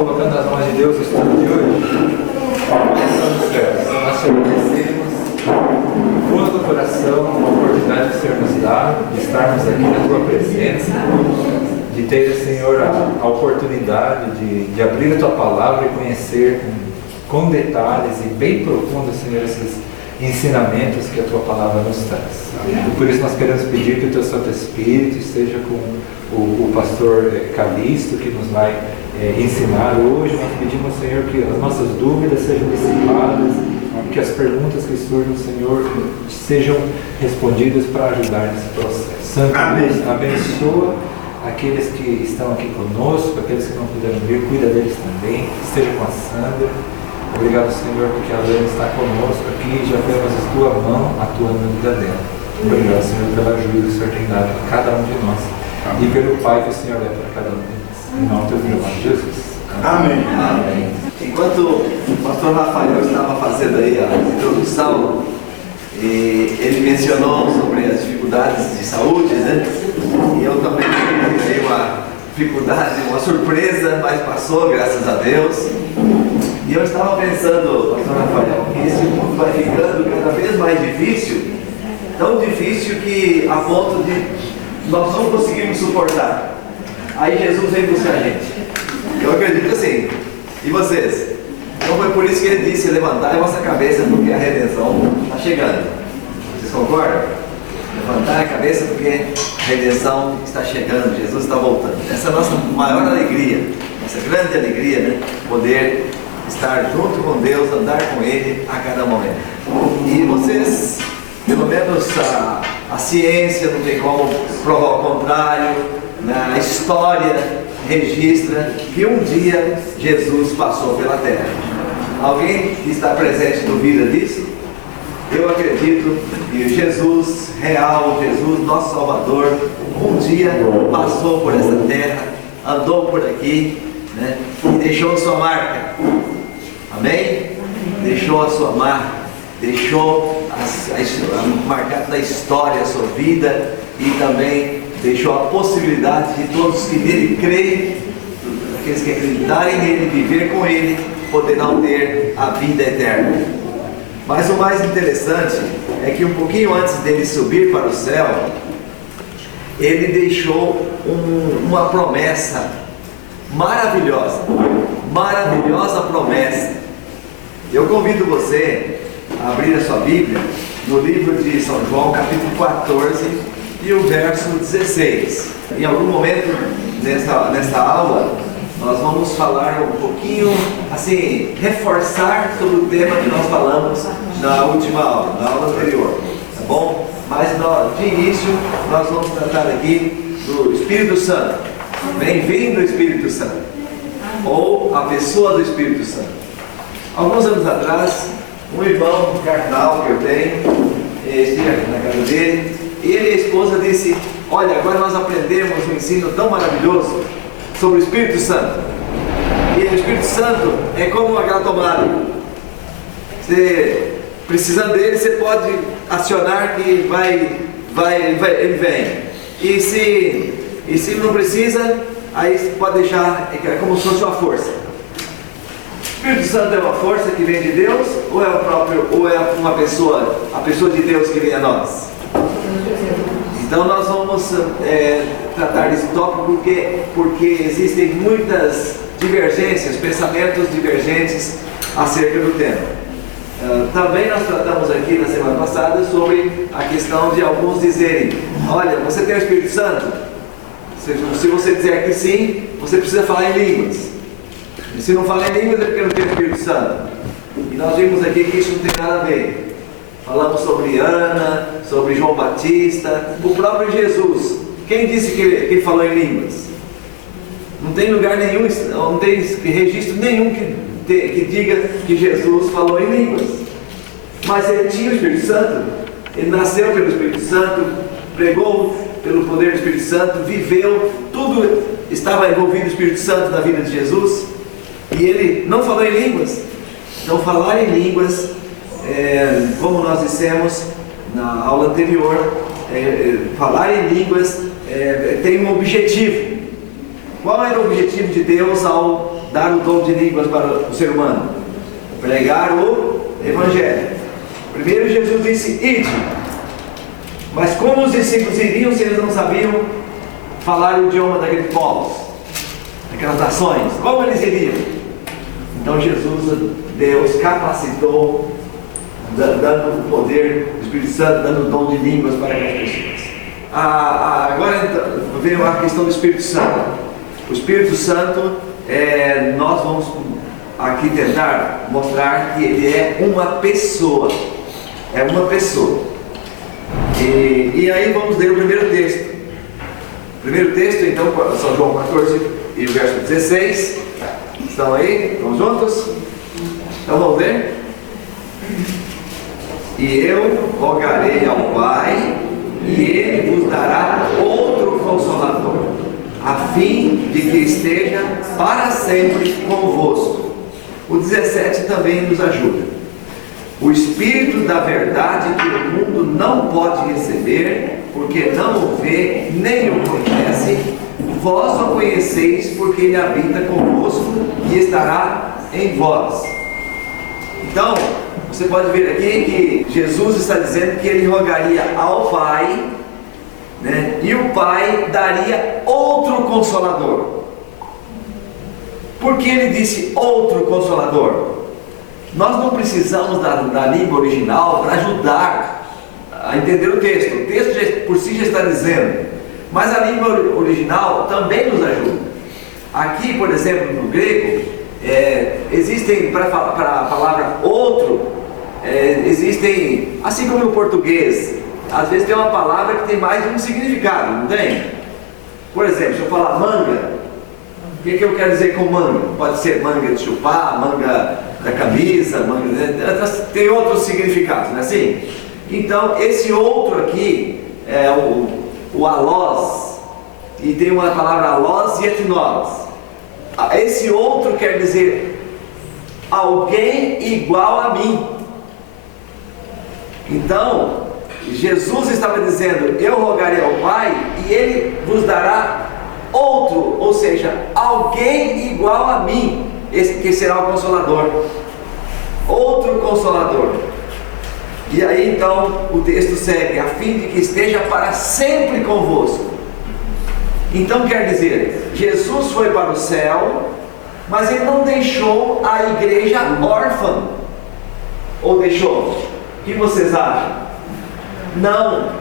colocando nas mãos de Deus o estudo de hoje. Nós te agradecemos com fundo do coração a oportunidade que o Senhor nos dá de estarmos aqui na Tua presença, de ter, Senhor, a oportunidade de abrir a Tua palavra e conhecer com detalhes e bem profundo, Senhor, esses ensinamentos que a Tua palavra nos traz. E por isso nós queremos pedir que o Teu Santo Espírito esteja com o pastor Calixto, que nos vai ensinar hoje. Nós pedimos, Senhor, que as nossas dúvidas sejam dissipadas, que as perguntas que surgem, Senhor, sejam respondidas para ajudar nesse processo. Santo Deus, abençoa aqueles que estão aqui conosco, aqueles que não puderam vir, cuida deles também, esteja com a Sandra. Obrigado, Senhor, porque a Lena está conosco aqui, já vemos a Tua mão atuando na vida dela. Obrigado, Senhor, pela ajuda que o Senhor tem dado a cada um de nós. Amém. E pelo Pai que o Senhor é para cada um de nós. Em nome do Teu Filho, Jesus. Amém. Amém. Enquanto o pastor Rafael estava fazendo aí a introdução, ele mencionou sobre as dificuldades de saúde, né? E eu também tive uma dificuldade, uma surpresa, mas passou, graças a Deus. E eu estava pensando, pastor Rafael, que esse mundo vai ficando cada vez mais difícil, tão difícil que a ponto de nós não conseguimos suportar. Aí Jesus vem buscar a gente. Eu acredito assim. E vocês? Então foi por isso que ele disse: levantai a vossa cabeça, porque a redenção está chegando. Vocês concordam? Levantai a cabeça, porque a redenção está chegando, Jesus está voltando. Essa é a nossa maior alegria, nossa grande alegria, né? Poder estar junto com Deus, andar com Ele a cada momento. E vocês, pelo menos a ciência não tem como provar o contrário, a história registra que um dia Jesus passou pela terra. Alguém que está presente duvida disso? Eu acredito que Jesus real, Jesus nosso Salvador, um dia passou por essa terra, andou por aqui, né, e deixou sua marca. Amém? Deixou a sua marca, deixou marcado na história a sua vida e também deixou a possibilidade de todos que nele creem, aqueles que acreditarem nele, viver com ele, poderão ter a vida eterna. Mas o mais interessante é que um pouquinho antes dele subir para o céu, ele deixou uma promessa maravilhosa, maravilhosa promessa. Eu convido você a abrir a sua Bíblia no livro de São João, capítulo 14 e o verso 16. Em algum momento nesta aula, nós vamos falar um pouquinho, assim, reforçar sobre o tema que nós falamos na última aula, na aula anterior, tá bom? Mas de início, nós vamos tratar aqui do Espírito Santo. Bem-vindo, Espírito Santo, ou a pessoa do Espírito Santo. Alguns anos atrás, um irmão carnal que eu tenho, estive aqui na casa dele, e ele e a esposa disse: olha, agora nós aprendemos um ensino tão maravilhoso sobre o Espírito Santo. E o Espírito Santo é como aquela tomada. Você, precisando dele, você pode acionar que ele vem. E se não precisa, aí você pode deixar, é como se fosse uma força. O Espírito Santo é uma força que vem de Deus, ou é uma pessoa, a pessoa de Deus que vem a nós? Então nós vamos tratar desse tópico porque existem muitas divergências, pensamentos divergentes acerca do tema. Também nós tratamos aqui na semana passada sobre a questão de alguns dizerem: olha, você tem o Espírito Santo? Se você dizer que sim, você precisa falar em línguas. E se não falar em línguas é porque não tem o Espírito Santo. E nós vimos aqui que isso não tem nada a ver. Falamos sobre Ana, sobre João Batista, o próprio Jesus. Quem disse que ele falou em línguas? Não tem lugar nenhum, não tem registro nenhum que diga que Jesus falou em línguas. Mas ele tinha o Espírito Santo, ele nasceu pelo Espírito Santo, pregou pelo poder do Espírito Santo, viveu, tudo estava envolvido no Espírito Santo na vida de Jesus, e ele não falou em línguas. Então falar em línguas, como nós dissemos na aula anterior, falar em línguas tem um objetivo. Qual era o objetivo de Deus ao dar o dom de línguas para o ser humano? Pregar o Evangelho. Primeiro Jesus disse, ide. Mas como os discípulos iriam se eles não sabiam falar o idioma daqueles povos, daquelas nações? Como eles iriam? Então Jesus, Deus, capacitou, dando o poder do Espírito Santo, dando o dom de línguas para aquelas pessoas. Agora então, veio a questão do Espírito Santo. O Espírito Santo, nós vamos aqui tentar mostrar que ele é uma pessoa. É uma pessoa. E aí vamos ler o primeiro texto. O primeiro texto, então, São João 14 e o verso 16. Estão aí? Estão juntos? Então vamos ler? E eu rogarei ao Pai, e Ele vos dará outro Consolador, a fim de que esteja para sempre convosco. O 17 também nos ajuda. O Espírito da verdade que o mundo não pode receber, porque não o vê, nem o conhece, vós o conheceis, porque Ele habita convosco e estará em vós. Então, você pode ver aqui que Jesus está dizendo que Ele rogaria ao Pai, né, e o Pai daria outro Consolador. Por que Ele disse outro Consolador? Nós não precisamos da língua original para ajudar a entender o texto. O texto por si já está dizendo, mas a língua original também nos ajuda. Aqui, por exemplo, no grego, existem, para a palavra outro, existem, assim como no português, às vezes tem uma palavra que tem mais de um significado, não tem? Por exemplo, se eu falar manga, o que eu quero dizer com manga? Pode ser manga de chupar, manga da camisa, tem outros significados, não é assim? Então, esse outro aqui é o alós, e tem uma palavra alós e etnós. Esse outro quer dizer alguém igual a mim. Então, Jesus estava dizendo, eu rogarei ao Pai, e Ele vos dará outro, ou seja, alguém igual a mim, esse que será o Consolador, outro Consolador. E aí então o texto segue, a fim de que esteja para sempre convosco. Então quer dizer, Jesus foi para o céu, mas Ele não deixou a igreja órfã. Ou deixou? O que vocês acham? Não.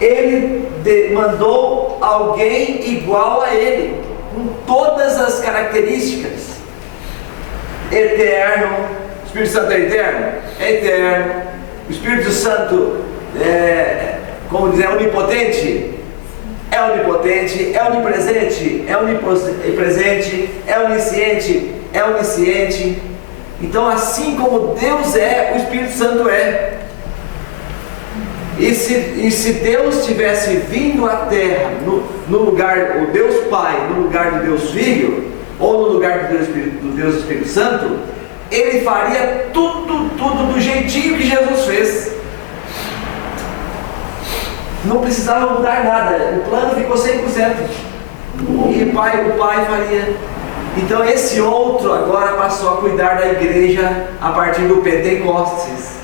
Ele mandou alguém igual a Ele, com todas as características. Eterno. O Espírito Santo é eterno? É eterno. O Espírito Santo como dizer, onipotente? É onipotente. É onipresente? É onipresente. É onisciente? É onisciente. Então, assim como Deus é, o Espírito Santo é. E se Deus tivesse vindo à terra, no lugar, o Deus Pai, no lugar do Deus Filho, ou no lugar do Deus Espírito Santo, Ele faria tudo do jeitinho que Jesus fez. Não precisava mudar nada, o plano ficou 100%. E o Pai faria. Então esse outro agora passou a cuidar da igreja a partir do Pentecostes,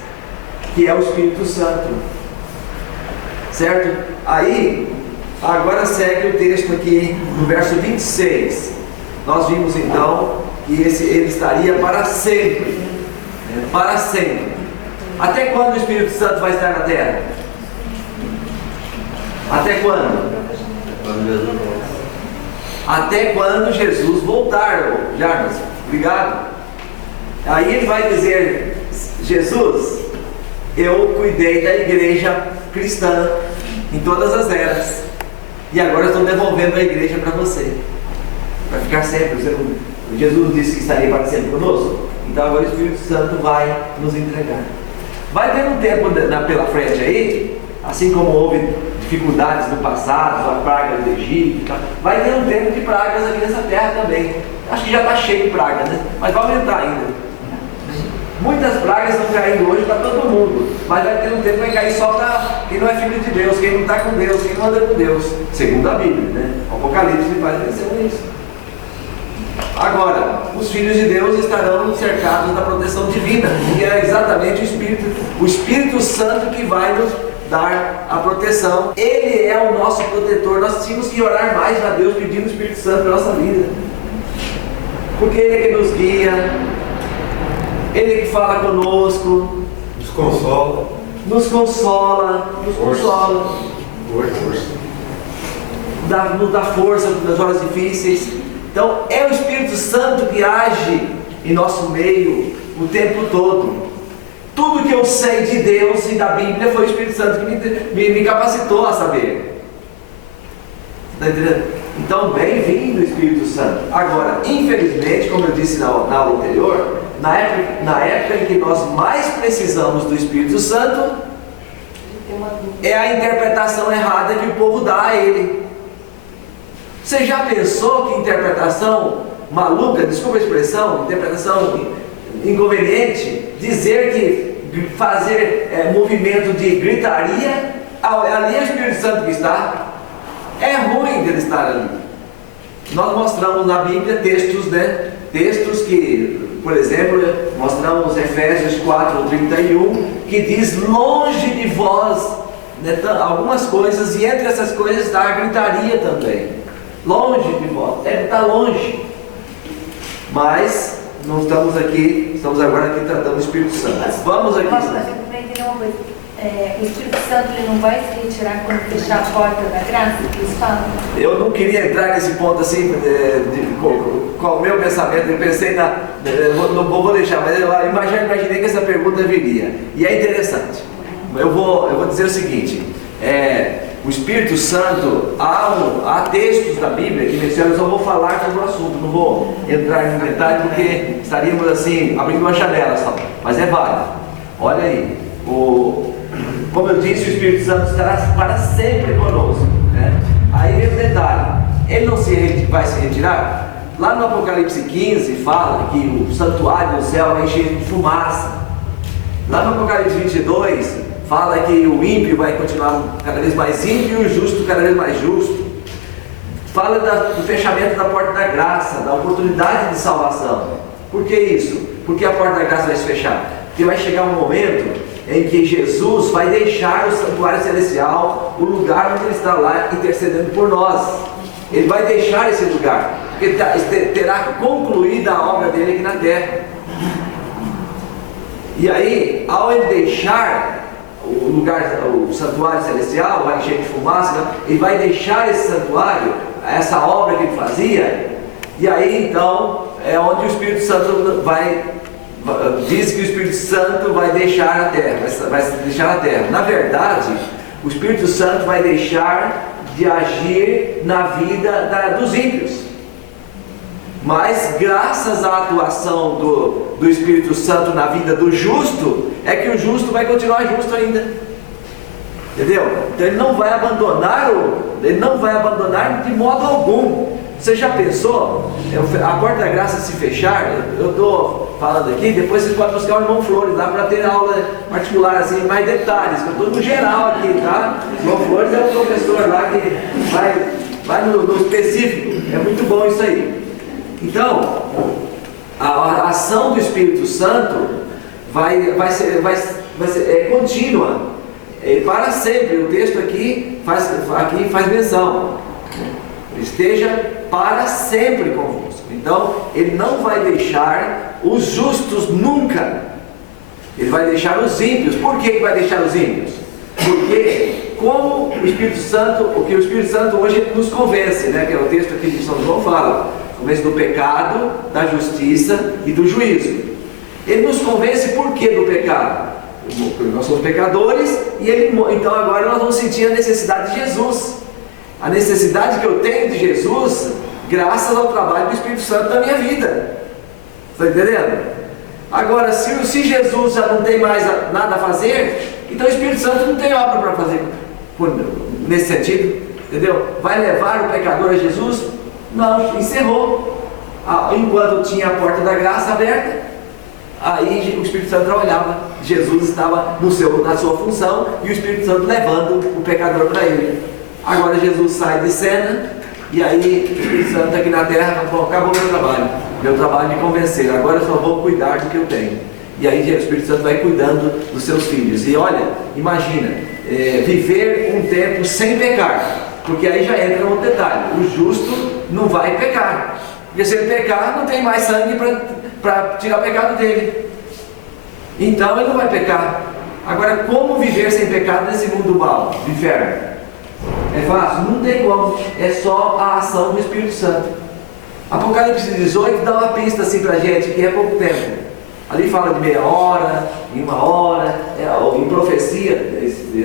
que é o Espírito Santo. Certo? Aí, agora segue o texto aqui, no verso 26. Nós vimos então que ele estaria para sempre. Para sempre. Até quando o Espírito Santo vai estar na terra? Até quando? Até quando Jesus voltar. Jarmas, obrigado. Aí ele vai dizer, Jesus, eu cuidei da igreja cristã em todas as eras, e agora estou devolvendo a igreja para você, para ficar sempre. Jesus disse que estaria para sempre conosco, então agora o Espírito Santo vai nos entregar. Vai ter um tempo pela frente aí, assim como houve dificuldades no passado, a praga do Egito, vai ter um tempo de pragas aqui nessa terra também. Acho que já está cheio de pragas, né? Mas vai aumentar ainda. Muitas pragas estão caindo hoje para todo mundo, mas vai ter um tempo que vai cair só para quem não é filho de Deus, quem não está com Deus, quem não anda com Deus, segundo a Bíblia, né? O Apocalipse faz menção a isso. Agora, os filhos de Deus estarão cercados da proteção divina, e é exatamente o Espírito Santo que vai nos dar a proteção. Ele é o nosso protetor. Nós tínhamos que orar mais a Deus pedindo o Espírito Santo para a nossa vida, porque Ele é que nos guia, Ele é que fala conosco, Nos consola. nos consola, nos dá força nas horas difíceis. Então é o Espírito Santo que age em nosso meio o tempo todo. Tudo que eu sei de Deus e da Bíblia foi o Espírito Santo que me capacitou a saber. Está entendendo? Então, bem-vindo Espírito Santo. Agora, infelizmente, como eu disse na aula anterior, na época em que nós mais precisamos do Espírito Santo, é a interpretação errada que o povo dá a ele. Você já pensou que interpretação maluca, desculpa a expressão, interpretação inconveniente, dizer que fazer movimento de gritaria, ali é o Espírito Santo que está? É ruim dele estar ali. Nós mostramos na Bíblia textos, né? Textos que, por exemplo, mostramos Efésios 4:31, que diz: longe de vós, né, algumas coisas, e entre essas coisas está a gritaria também. Longe de vós, deve estar longe. Mas não estamos aqui, estamos agora aqui tratando do Espírito Santo. Vamos aqui. Mas a gente vai entender uma coisa. O Espírito Santo ele não vai se retirar quando fechar a porta da graça, que eles falam? Eu não queria entrar nesse ponto assim, qual o meu pensamento. Eu pensei não vou deixar, mas eu imaginei que essa pergunta viria. E é interessante. Eu vou dizer o seguinte: o Espírito Santo, há textos da Bíblia que mencionam, eu só vou falar sobre o assunto, não vou entrar em detalhe, porque estaríamos assim, abrindo uma janela só, mas é válido. Olha aí, como eu disse, o Espírito Santo estará para sempre conosco, né? Aí vem o detalhe: ele não vai se retirar? Lá no Apocalipse 15 fala que o santuário do céu vai encher de fumaça. Lá no Apocalipse 22 fala que o ímpio vai continuar cada vez mais ímpio e o justo cada vez mais justo. Fala do fechamento da porta da graça, da oportunidade de salvação. Por que isso? Porque a porta da graça vai se fechar? Porque vai chegar um momento em que Jesus vai deixar o santuário celestial, o lugar onde Ele está lá intercedendo por nós. Ele vai deixar esse lugar, porque terá concluída a obra dele aqui na terra. E aí, ao Ele deixar o santuário celestial, vai encher de fumaça, né? Ele vai deixar esse santuário, essa obra que Ele fazia, e aí então é onde o Espírito Santo diz que o Espírito Santo vai deixar a terra, vai deixar a terra. Na verdade, o Espírito Santo vai deixar de agir na vida dos ímpios. Mas graças à atuação do Espírito Santo na vida do justo, é que o justo vai continuar justo ainda. Entendeu? Então ele não vai abandonar de modo algum. Você já pensou? A porta da graça se fechar, eu estou falando aqui, depois vocês podem buscar o irmão Flores lá para ter aula particular, assim, mais detalhes, que eu estou no geral aqui, tá? O irmão Flores é o professor lá que vai no específico. É muito bom isso aí. Então, a ação do Espírito Santo vai ser contínua, para sempre. O texto aqui faz menção: esteja para sempre convosco. Então, Ele não vai deixar os justos nunca. Ele vai deixar os ímpios. Por que vai deixar os ímpios? Porque o Espírito Santo hoje nos convence, né? Que é o texto aqui de São João fala: convence do pecado, da justiça e do juízo. Ele nos convence por que do pecado? Porque nós somos pecadores, e então agora nós vamos sentir a necessidade de Jesus. A necessidade que eu tenho de Jesus, graças ao trabalho do Espírito Santo na minha vida. Está entendendo? Agora, se Jesus já não tem mais nada a fazer, então o Espírito Santo não tem obra para fazer nesse sentido. Entendeu? Vai levar o pecador a Jesus? Não, encerrou. Enquanto tinha a porta da graça aberta, aí o Espírito Santo trabalhava. Jesus estava na sua função, e o Espírito Santo levando o pecador para ele. Agora Jesus sai de cena, e aí o Espírito Santo aqui na terra, acabou o meu trabalho. Meu trabalho é me convencer, agora eu só vou cuidar do que eu tenho. E aí o Espírito Santo vai cuidando dos seus filhos. E olha, imagina, viver um tempo sem pecar. Porque aí já entra um outro detalhe: o justo não vai pecar, porque se ele pecar, não tem mais sangue para tirar o pecado dele. Então ele não vai pecar. Agora, como viver sem pecado nesse mundo mau, do inferno? É fácil? Não tem como. É só a ação do Espírito Santo. Apocalipse 18 dá uma pista assim para a gente, que é pouco tempo. Ali fala de meia hora, em uma hora, em profecia,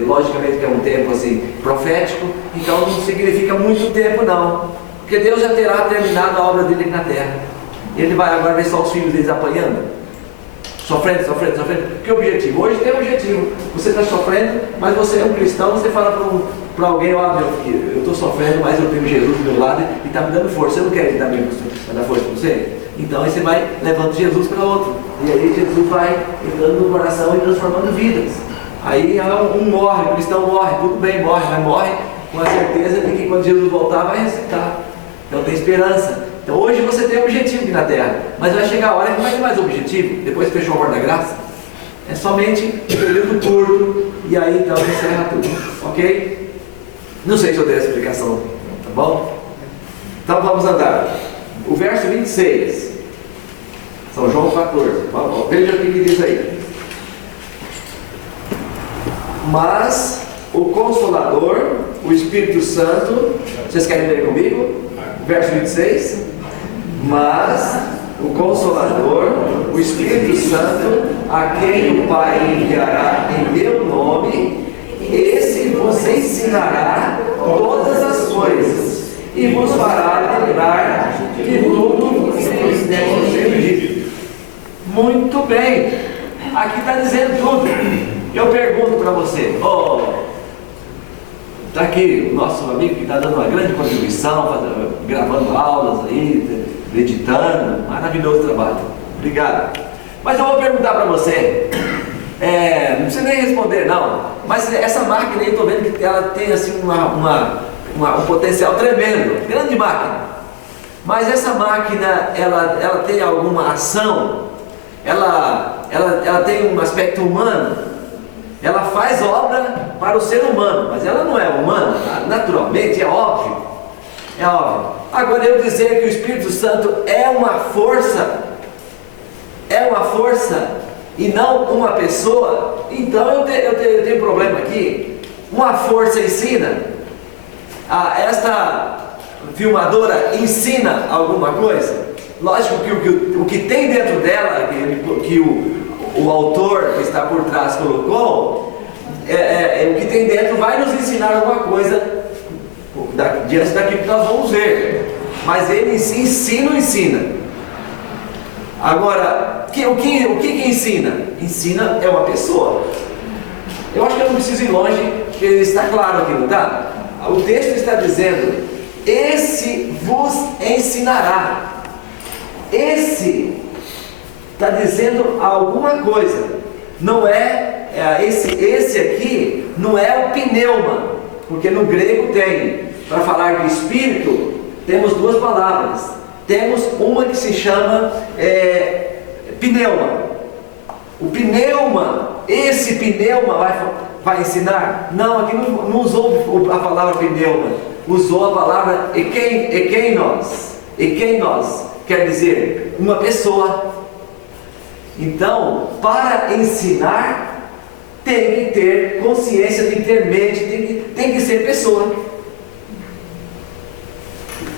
logicamente que é um tempo assim profético, então não significa muito tempo não, porque Deus já terá terminado a obra dele aqui na terra. Ele vai agora ver só os filhos deles apanhando, sofrendo. Que objetivo? Hoje tem um objetivo. Você está sofrendo, mas você é um cristão, você fala para alguém: ó, meu filho, eu estou sofrendo, mas eu tenho Jesus do meu lado e está me dando força. Eu não quero que dar força para você? Então aí você vai levando Jesus para outro. E aí Jesus vai entrando no coração e transformando vidas. Aí um morre, o cristão morre, tudo bem, morre, mas morre com a certeza de que quando Jesus voltar vai ressuscitar. Então tem esperança. Então hoje você tem um objetivo aqui na terra, mas vai chegar a hora que não vai ter mais objetivo, depois que fechou a porta da graça. É somente um período curto, e aí então encerra tudo, ok? Não sei se eu dei essa explicação, tá bom? Então vamos andar. O verso 26, São João 14, veja o que diz aí. Mas o Consolador, o Espírito Santo, vocês querem ler comigo? Verso 26. Mas o Consolador, o Espírito Santo, a quem o Pai enviará em meu nome, esse vos ensinará todas as coisas e vos fará lembrar de tudo que vos tenho dito. Muito bem, aqui está dizendo tudo. Eu pergunto para você, está aqui o nosso amigo que está dando uma grande contribuição, gravando aulas aí, editando, maravilhoso trabalho, obrigado. Mas eu vou perguntar para você, não precisa nem responder não, mas essa máquina aí, estou vendo que ela tem assim um potencial tremendo, grande máquina. Mas essa máquina, ela tem alguma ação? Ela tem um aspecto humano? Ela faz obra para o ser humano, mas ela não é humana, naturalmente, é óbvio. É óbvio. Agora, eu dizer que o Espírito Santo é uma força e não uma pessoa, então eu tenho um problema aqui. Uma força ensina? Esta filmadora ensina alguma coisa? Lógico que o que tem dentro dela, que o autor que está por trás colocou, o que tem dentro vai nos ensinar alguma coisa diante daquilo que nós vamos ver. Mas ele ensina. Agora, o que ensina? Ensina é uma pessoa. Eu acho que eu não preciso ir longe, porque está claro aqui, não está? O texto está dizendo: esse vos ensinará. Esse está dizendo alguma coisa. Não é esse aqui não é o pneuma, porque no grego tem, para falar de espírito, temos duas palavras. Temos uma que se chama pneuma. O pneuma, esse pneuma vai ensinar? Não, aqui não usou a palavra pneuma, usou a palavra ekeinos. Ekeinos quer dizer uma pessoa. Então, para ensinar, tem que ter consciência, tem que ter mente, tem que ser pessoa.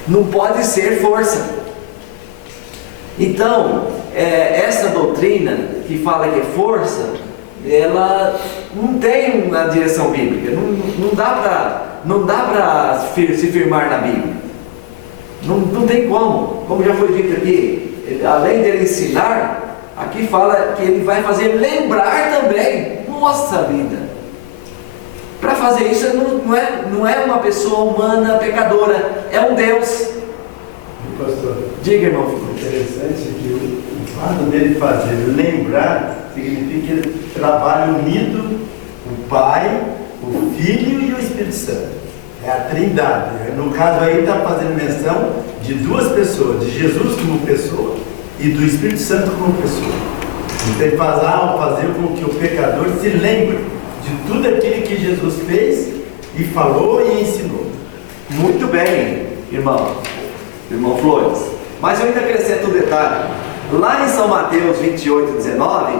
Não pode ser força. Então, essa doutrina que fala que é força, ela não tem uma direção bíblica. Não dá para se firmar na Bíblia. Não tem como já foi dito aqui, além dele ensinar, aqui fala que ele vai fazer lembrar também. Nossa vida! Para fazer isso não é uma pessoa humana pecadora, é um Deus. Pastor, Diga, irmão. interessante que o fato dele fazer lembrar significa que ele trabalha unido, o Pai, o Filho e o Espírito Santo. É a Trindade. No caso aí está fazendo menção de duas pessoas, de Jesus como pessoa e do Espírito Santo como pessoa. Então ele fazer com que o pecador se lembre de tudo aquilo que Jesus fez e falou e ensinou. Muito bem, irmão Flores. Mas eu ainda acrescento um detalhe. Lá em São Mateus 28, 19,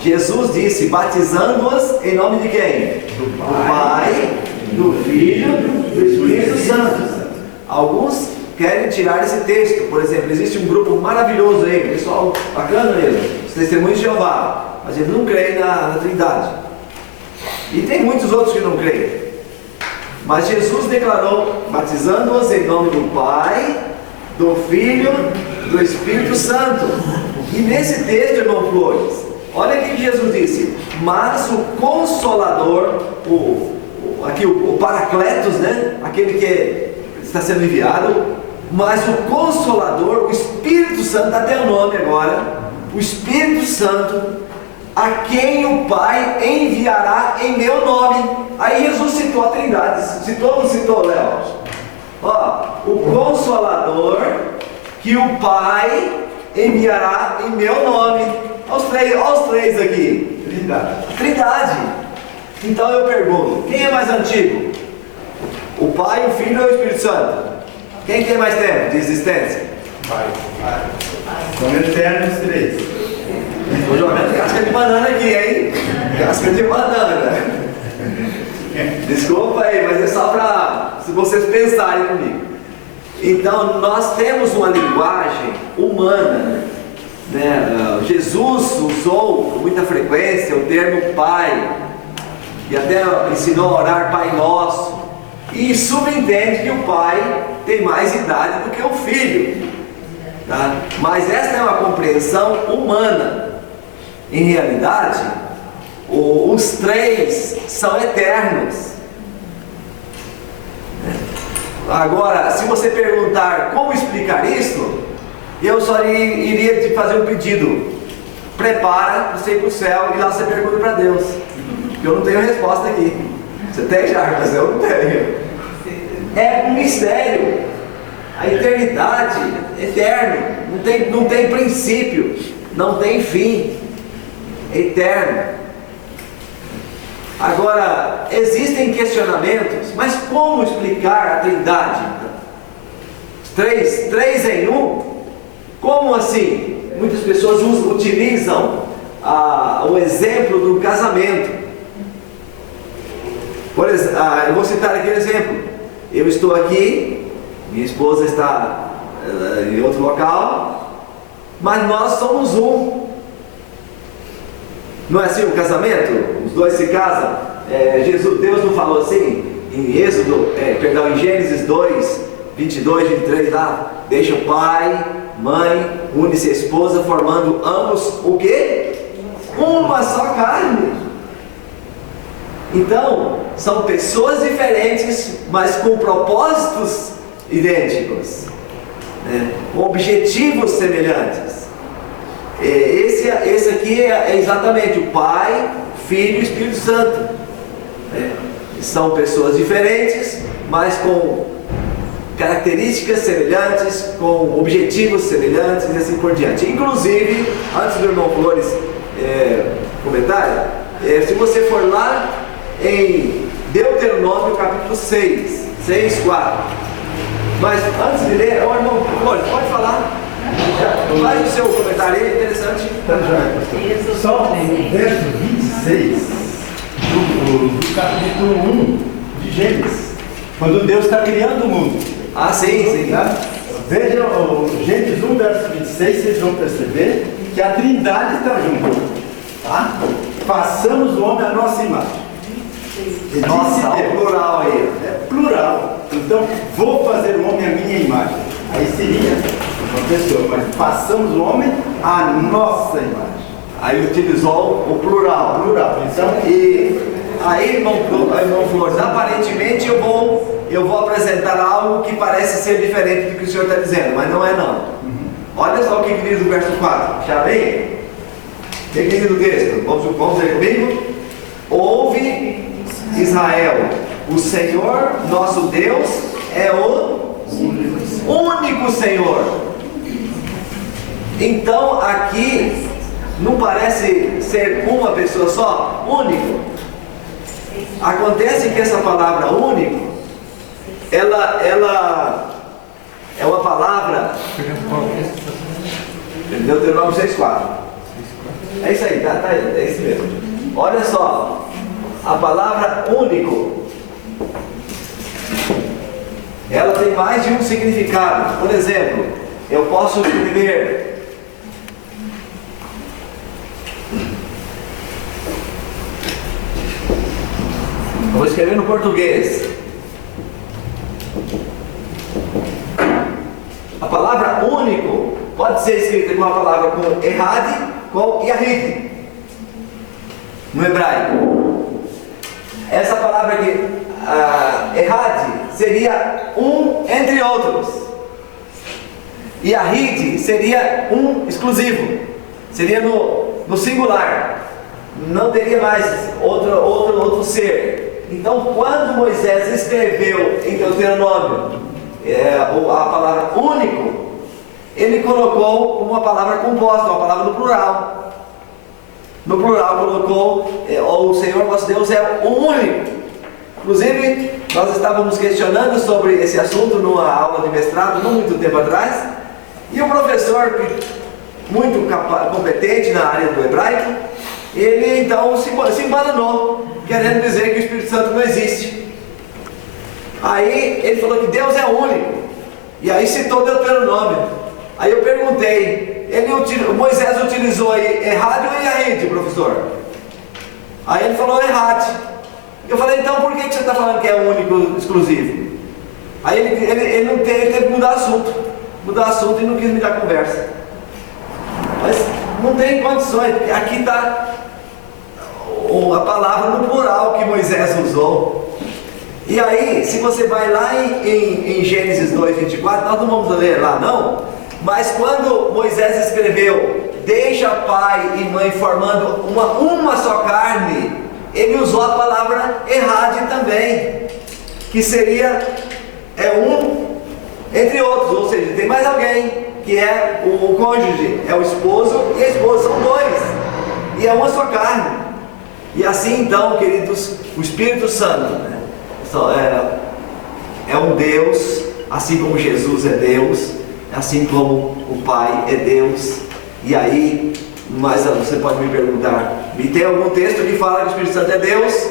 Jesus disse, batizando-as em nome de quem? Do Pai, do Filho, do Espírito Santo. Alguns querem tirar esse texto. Por exemplo, existe um grupo maravilhoso aí, pessoal bacana mesmo, os Testemunhos de Jeová, mas eles não creem na Trindade. E tem muitos outros que não creem. Mas Jesus declarou, batizando-as em nome do Pai, do Filho, do Espírito Santo. E nesse texto, irmão Flores, olha o que Jesus disse: mas o Consolador, aqui o Paracletos, né? Aquele que está sendo enviado, mas o Consolador, o Espírito Santo, dá até o nome agora, o Espírito Santo, a quem o Pai enviará em meu nome. Aí Jesus citou a Trindade. Citou ou não citou, Léo? Ó, o Consolador que o Pai enviará em meu nome. Olha os três aqui. Trindade. Então eu pergunto, quem é mais antigo? O Pai, o Filho ou o Espírito Santo? Quem tem mais tempo de existência? Pai. São eternos três. Estou jogando casca de banana aqui, hein? Casca de banana. Desculpa aí, mas é só para vocês pensarem comigo. Então, nós temos uma linguagem humana, né? Jesus usou com muita frequência o termo Pai, e até ensinou a orar Pai Nosso, e subentende que o Pai tem mais idade do que o Filho, tá? Mas esta é uma compreensão humana. Em realidade, os três são eternos. Agora, se você perguntar como explicar isso, eu só iria te fazer um pedido: prepara para você ir para o céu e lá você pergunta para Deus. Eu não tenho resposta aqui. Você tem, Jarbas? Eu não tenho. É um mistério. A eternidade, eterno, não tem princípio, não tem fim, é eterno. Agora, existem questionamentos, mas como explicar a Trindade? Três em um? Como assim? Muitas pessoas utilizam o exemplo do casamento. Por exemplo, eu vou citar aqui um exemplo. Eu estou aqui, minha esposa está em outro local, mas nós somos um. Não é assim o casamento? Os dois se casam. Deus não falou assim em Gênesis 2, 22, 23 lá: deixa o pai, mãe, une-se a esposa, formando ambos o quê? Uma só carne. Então, são pessoas diferentes, mas com propósitos idênticos, né? Com objetivos semelhantes. Esse aqui é exatamente o Pai, Filho e Espírito Santo, né? São pessoas diferentes, mas com características semelhantes, com objetivos semelhantes e assim por diante. Inclusive, antes do irmão Flores comentar, se você for lá em Deuteronômio capítulo 6, 4. Mas antes de ler, o irmão Flores, pode falar. Faz o seu comentário aí, interessante. Só no verso 26 do capítulo 1 de Gênesis, quando Deus está criando o mundo. Ah, sim. Tá? Vejam o Gênesis 1, verso 26, vocês vão perceber que a Trindade está junto. Tá? Façamos o homem à nossa imagem. Nossa, é plural aí. É plural. Então, vou fazer o homem à minha imagem. Aí seria uma pessoa, mas façamos o homem à nossa imagem. Aí utilizou o plural. Então, e aí, irmão Flores, aparentemente eu vou apresentar algo que parece ser diferente do que o senhor está dizendo, mas não é não. Olha só o que diz o verso 4. Já vem? O que diz o texto? Vamos ver comigo? Ouve, Israel, o Senhor nosso Deus é o único Senhor. Então aqui não parece ser uma pessoa só? Único. Acontece que essa palavra único, ela é uma palavra, Deuteronômio 6,4. É isso aí, é isso mesmo. Olha só, a palavra único, ela tem mais de um significado. Por exemplo, eu posso escrever eu vou escrever no português. A palavra único pode ser escrita com a palavra com errad, com yahid, no hebraico. Essa palavra aqui, errad, seria um entre outros. Yahid seria um exclusivo, seria no singular, não teria mais outro ser. Então, quando Moisés escreveu em Deuteronômio a palavra único, ele colocou uma palavra composta, uma palavra no plural. No plural colocou, o Senhor vosso Deus é o único. Inclusive, nós estávamos questionando sobre esse assunto numa aula de mestrado, não muito tempo atrás, e o professor, muito competente na área do hebraico, ele então se embananou, querendo dizer que o Espírito Santo não existe. Aí ele falou que Deus é único, e aí citou Deuteronômio. Aí eu perguntei, Moisés utilizou aí errado ou yahid, professor? Aí ele falou errado. Eu falei, então por que você está falando que é único, exclusivo? Aí ele não teve que mudar assunto e não quis me dar conversa. Mas não tem condições, aqui está a palavra no plural que Moisés usou. E aí, se você vai lá em Gênesis 2:24, nós não vamos ler lá não, mas quando Moisés escreveu, deixa pai e mãe formando uma só carne, ele usou a palavra errade também, que seria um entre outros, ou seja, tem mais alguém, que é o cônjuge, é o esposo e a esposa, são dois, e é uma só carne. E assim então, queridos, o Espírito Santo, né, é um Deus, assim como Jesus é Deus, assim como o Pai é Deus. E aí, mas você pode me perguntar, me tem algum texto que fala que o Espírito Santo é Deus?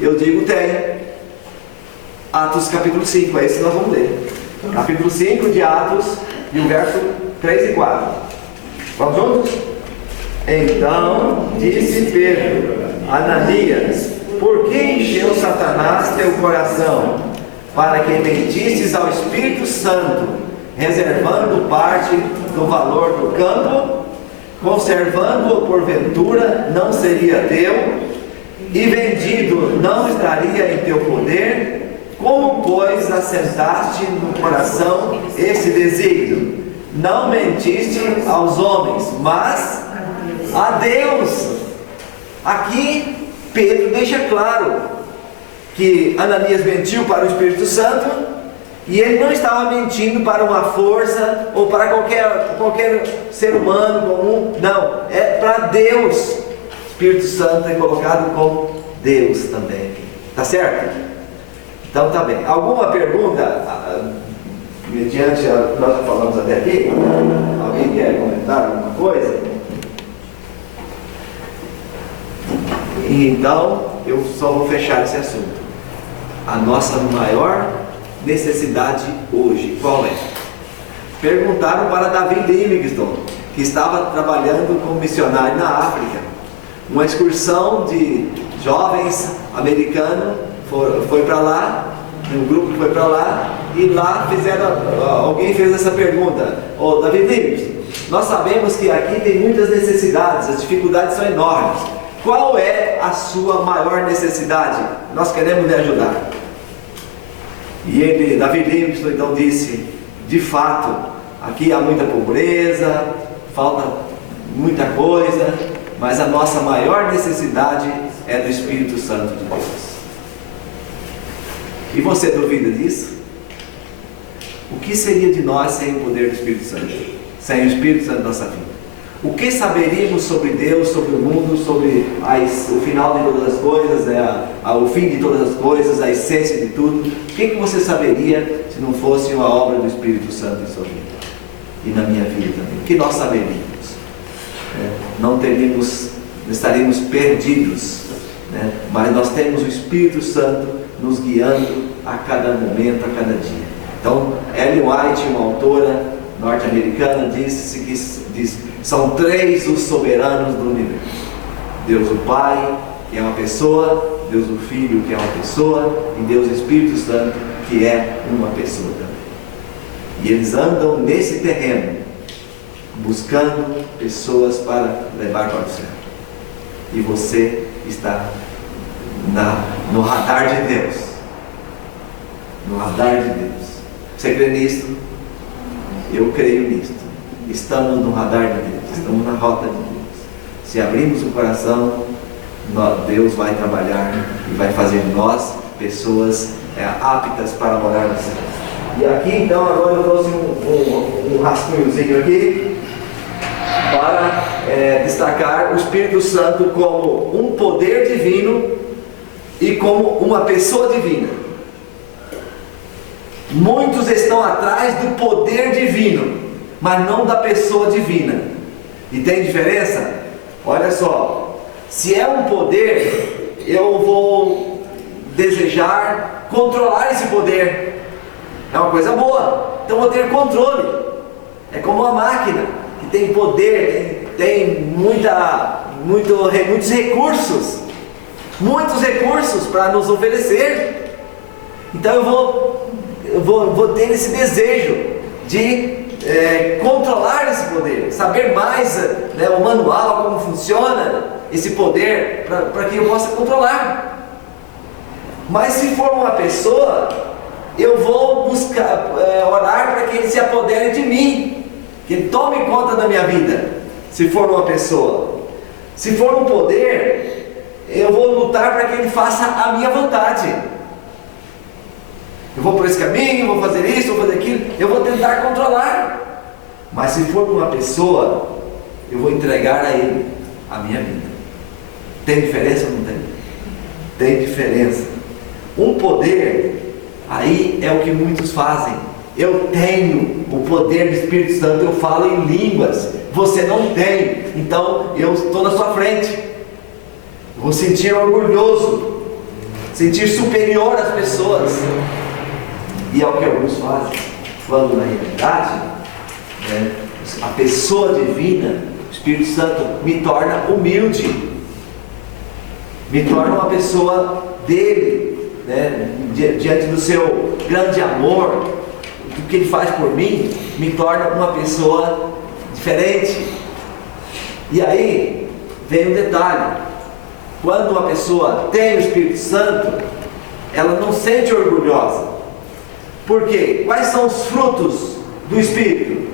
Eu digo tem. Atos capítulo 5, é esse que nós vamos ler. Capítulo 5 de Atos, e o verso 3 e 4. Vamos juntos? Então disse Pedro, Ananias, por que encheu Satanás teu coração, para que mentisses ao Espírito Santo, reservando parte do valor do campo, conservando-o porventura não seria teu, e vendido não estaria em teu poder? Como, pois, assentaste no coração esse desígnio? Não mentiste aos homens, mas a Deus. Aqui Pedro deixa claro que Ananias mentiu para o Espírito Santo, e ele não estava mentindo para uma força ou para qualquer ser humano comum, não, é para Deus. O Espírito Santo é colocado como Deus também, tá certo? Então tá bem. Alguma pergunta mediante nós já falamos até aqui? Alguém quer comentar alguma coisa? Então eu só vou fechar esse assunto. A nossa maior necessidade hoje, qual é? Perguntaram para David Livingstone, que estava trabalhando como missionário na África. Uma excursão de jovens americanos foi para lá, um grupo foi para lá, e lá alguém fez essa pergunta: David Livingstone, nós sabemos que aqui tem muitas necessidades, as dificuldades são enormes. Qual é a sua maior necessidade? Nós queremos lhe ajudar. E David Livingstone então disse: de fato, aqui há muita pobreza, falta muita coisa, mas a nossa maior necessidade é do Espírito Santo de Deus. E você duvida disso? O que seria de nós sem o poder do Espírito Santo? sem o Espírito Santo na nossa vida? O que saberíamos sobre Deus, sobre o mundo, sobre o final de todas as coisas, o fim de todas as coisas, a essência de tudo? O que você saberia se não fosse uma obra do Espírito Santo em sua vida? E na minha vida também. O que nós saberíamos? Não estaríamos perdidos, né? Mas nós temos o Espírito Santo nos guiando a cada momento, a cada dia. Então, Ellen White, uma autora norte-americana, diz que são 3 os soberanos do universo: Deus o Pai, que é uma pessoa; Deus o Filho, que é uma pessoa; e Deus o Espírito Santo, que é uma pessoa também. E eles andam nesse terreno, buscando pessoas para levar para o céu. E você está no radar de Deus. No radar de Deus. Você crê nisto? Eu creio nisto. Estamos no radar de Deus. Estamos na rota de Deus. Se abrirmos o coração, Deus vai trabalhar e vai fazer nós pessoas aptas para morar no céu. E aqui então, agora eu trouxe um rascunhozinho aqui para destacar o Espírito Santo como um poder divino e como uma pessoa divina. Muitos estão atrás do poder divino, mas não da pessoa divina. E tem diferença? Olha só, se é um poder, eu vou desejar controlar esse poder. É uma coisa boa, então eu vou ter controle. É como uma máquina que tem poder, tem muitos recursos para nos oferecer. Então eu vou ter esse desejo de controlar esse poder, saber mais o manual, como funciona esse poder, para que eu possa controlar. Mas se for uma pessoa, eu vou buscar, orar para que ele se apodere de mim, que ele tome conta da minha vida. Se for uma pessoa, se for um poder, eu vou lutar para que ele faça a minha vontade. Eu vou por esse caminho, vou fazer isso, vou fazer aquilo, eu vou tentar controlar. Mas se for uma pessoa, eu vou entregar a ele a minha vida. Tem diferença ou não tem? Tem diferença. Um poder, aí é o que muitos fazem. Eu tenho o poder do Espírito Santo, eu falo em línguas. Você não tem, então eu estou na sua frente. Eu vou sentir orgulhoso, sentir superior às pessoas. E é o que alguns fazem, quando na realidade, a pessoa divina, o Espírito Santo, me torna humilde, me torna uma pessoa dele, diante do seu grande amor, do que ele faz por mim, me torna uma pessoa diferente. E aí vem um detalhe: quando uma pessoa tem o Espírito Santo, ela não sente orgulhosa. Por quê? Quais são os frutos do Espírito?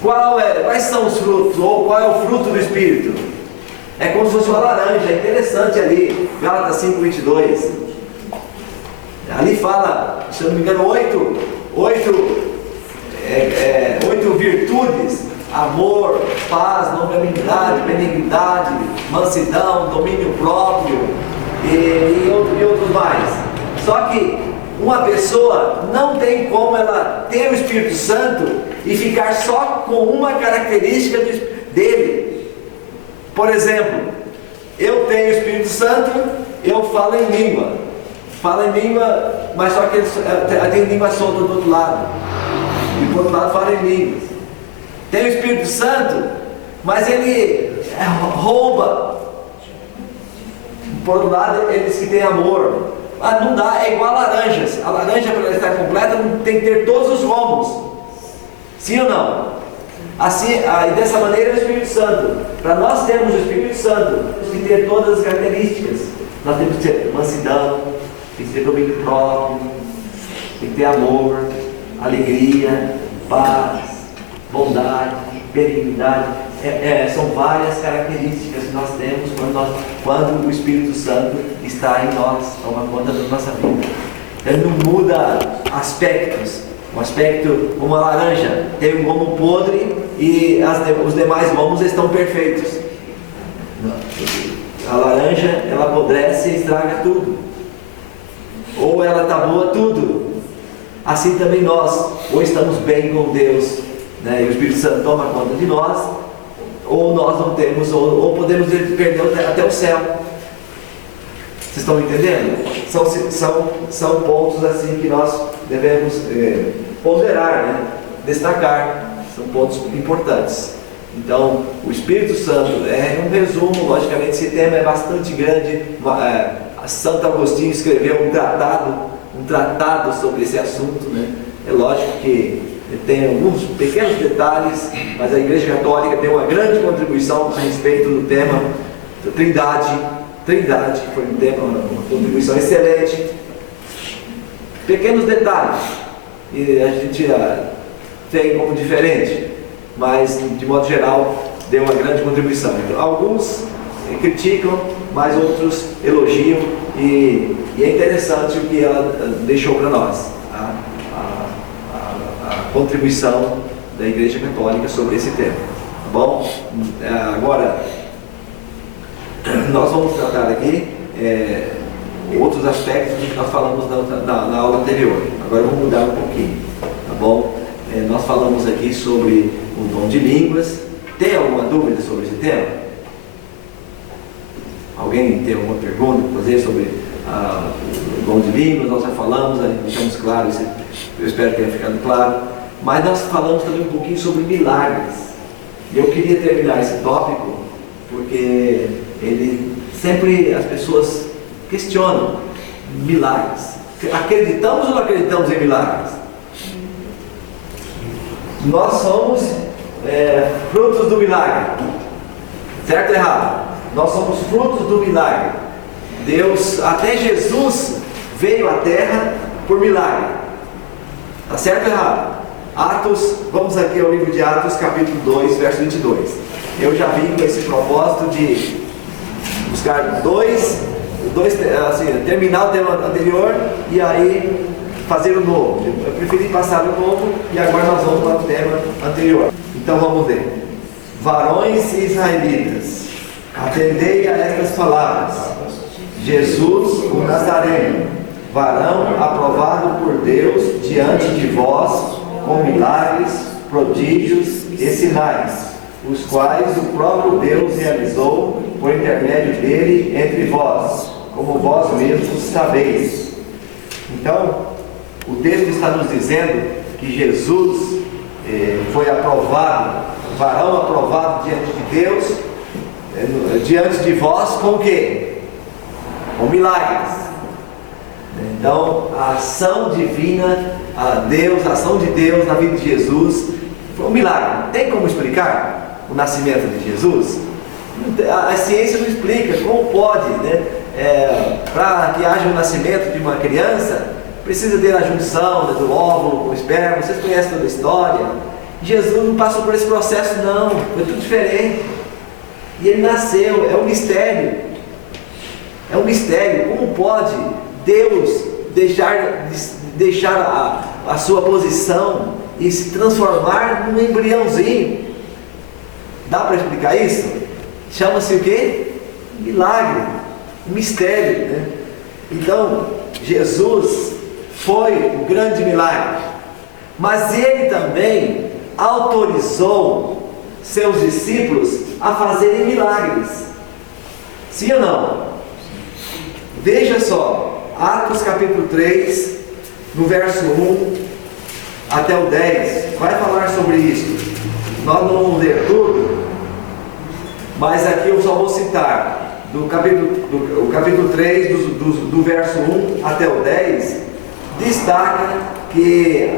Quais são os frutos? Ou qual é o fruto do Espírito? É como se fosse uma laranja, é interessante ali, Gálatas 5:22. Ali fala, se eu não me engano, 8 virtudes: amor, paz, longanimidade, benignidade, mansidão, domínio próprio e outros mais. Só que uma pessoa não tem como ela ter o Espírito Santo e ficar só com uma característica dele. Por exemplo, eu tenho o Espírito Santo, eu falo em língua, mas só que tem língua solta do outro lado, e do outro lado fala em línguas. Tem o Espírito Santo, mas ele rouba. Por outro lado, ele diz que tem amor. Não dá, é igual a laranjas. A laranja, para ela estar completa, tem que ter todos os rombos. Sim ou não? Assim, dessa maneira é o Espírito Santo. Para nós termos o Espírito Santo, temos que ter todas as características. Nós temos que ter mansidão, tem que ter domínio próprio, tem que ter amor, alegria, paz, bondade, benignidade. São várias características que nós temos quando o Espírito Santo está em nós, toma conta da nossa vida. Ele não muda aspectos, Um aspecto, uma laranja tem um gomo podre e os demais gomos estão perfeitos. A laranja, ela apodrece e estraga tudo. Ou ela está boa, tudo. Assim também nós, ou estamos bem com Deus, né, e o Espírito Santo toma conta de nós, ou nós não temos, ou podemos perder até o céu. Vocês estão entendendo? São pontos assim que nós devemos ponderar, né? Destacar. São pontos importantes. Então, o Espírito Santo é um resumo. Logicamente, esse tema é bastante grande. Santo Agostinho escreveu um tratado sobre esse assunto, né? É lógico que tem alguns pequenos detalhes, mas a Igreja Católica tem uma grande contribuição a respeito do tema Trindade, que foi um tema, uma contribuição excelente. Pequenos detalhes, e a gente tem como diferente, mas de modo geral deu uma grande contribuição. Então, alguns criticam, mas outros elogiam, e é interessante o que ela deixou para nós, a contribuição da Igreja Católica sobre esse tema. Tá bom? Agora, nós vamos tratar aqui outros aspectos que nós falamos na aula anterior. Agora vamos mudar um pouquinho, tá bom? Nós falamos aqui sobre o dom de línguas. Tem alguma dúvida sobre esse tema? Alguém tem alguma pergunta para fazer sobre o dom de línguas? Nós já falamos, deixamos claro, eu espero que tenha ficado claro. Mas nós falamos também um pouquinho sobre milagres. E eu queria terminar esse tópico porque sempre as pessoas questionam milagres. Acreditamos ou não acreditamos em milagres? Nós somos frutos do milagre. Certo ou errado? Nós somos frutos do milagre. Deus, até Jesus veio à terra por milagre. Tá certo ou errado? Atos, vamos aqui ao livro de Atos, capítulo 2, verso 22. Eu já vim com esse propósito de buscar terminar o tema anterior e aí fazer o novo. Eu preferi passar o novo e agora nós vamos para o tema anterior. Então vamos ver. Varões israelitas, atendei a estas palavras. Jesus, o Nazareno, varão aprovado por Deus diante de vós, com milagres, prodígios e sinais, os quais o próprio Deus realizou por intermédio dele entre vós, como vós mesmos sabeis. Então, o texto está nos dizendo que Jesus foi aprovado, varão aprovado diante de Deus, diante de vós, com o quê? Com milagres. Então, a ação divina, a ação de Deus na vida de Jesus foi um milagre. Tem como explicar o nascimento de Jesus? A ciência não explica como pode, né? Para que haja o nascimento de uma criança, precisa ter a junção do óvulo com o esperma. Vocês conhecem toda a história. Jesus não passou por esse processo, não. Foi tudo diferente. E ele nasceu. É um mistério. É um mistério. Como pode Deus deixar a sua posição e se transformar num embriãozinho? Dá para explicar isso? Chama-se o quê? Milagre. Um mistério, né? Então, Jesus foi um grande milagre, mas ele também autorizou seus discípulos a fazerem milagres. Sim ou não? Veja só, Atos capítulo 3, no verso 1 até o 10, vai falar sobre isso. Nós não vamos ler tudo, mas aqui eu só vou citar o capítulo 3, do verso 1 até o 10, destaca que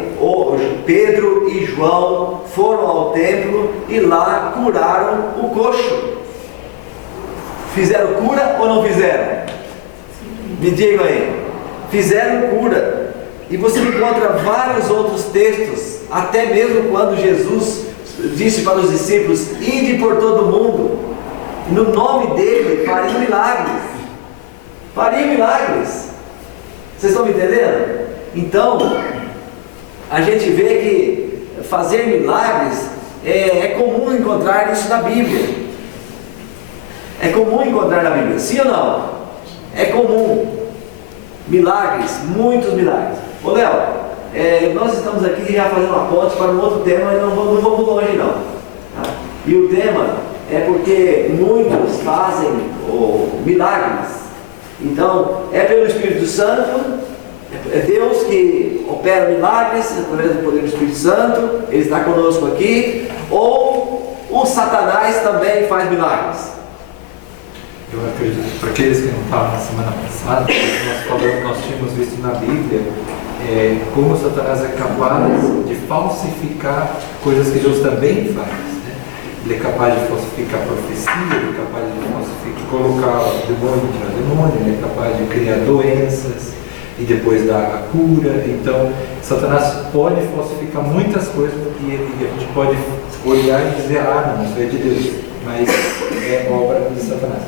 Pedro e João foram ao templo e lá curaram o coxo. Fizeram cura ou não fizeram? Me digam aí. Fizeram cura. E você encontra vários outros textos, até mesmo quando Jesus disse para os discípulos: ide por todo o mundo. No nome dele, fariam milagres. Fariam milagres. Vocês estão me entendendo? Então, a gente vê que fazer milagres é comum encontrar isso na Bíblia. É comum encontrar na Bíblia, sim ou não? É comum. Milagres, muitos milagres. Ô Léo, nós estamos aqui já fazendo uma ponte para um outro tema e não vamos longe não. Tá? E o tema é porque muitos fazem milagres. Então, é pelo Espírito Santo, é Deus que opera milagres através do poder do Espírito Santo, Ele está conosco aqui, ou o Satanás também faz milagres. Eu acredito, para aqueles que não estavam na semana passada, nós tínhamos visto na Bíblia como Satanás é capaz de falsificar coisas que Deus também faz. Né? Ele é capaz de falsificar profecia, ele é capaz de colocar o demônio, tirar demônio, ele é capaz de criar doenças e depois dar a cura. Então, Satanás pode falsificar muitas coisas e a gente pode olhar e dizer, não, isso é de Deus, mas é obra de Satanás.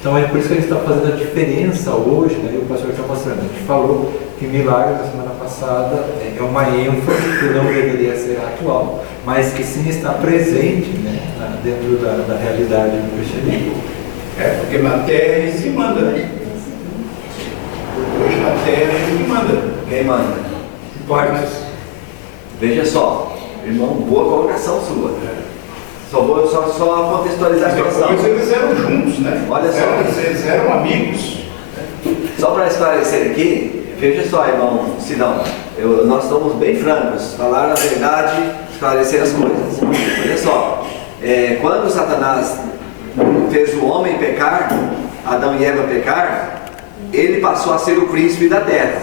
Então é por isso que a gente está fazendo a diferença hoje, né? E o pastor está mostrando. A gente falou que milagre na semana passada é uma ênfase que não deveria ser atual, mas que sim está presente, né? Dentro da realidade do cristianismo. Porque na terra eles que mandam, né? Hoje na terra eles que mandam. Quem manda? Pode. Veja só, irmão, boa colocação sua. Só contextualizar a situação. Depois eles eram juntos, né? Olha só. Eles eram amigos. Só para esclarecer aqui, veja só, irmão Sidão, nós estamos bem francos, falar a verdade, esclarecer as coisas. Olha só, quando Satanás fez o homem pecar, Adão e Eva pecar, ele passou a ser o príncipe da terra.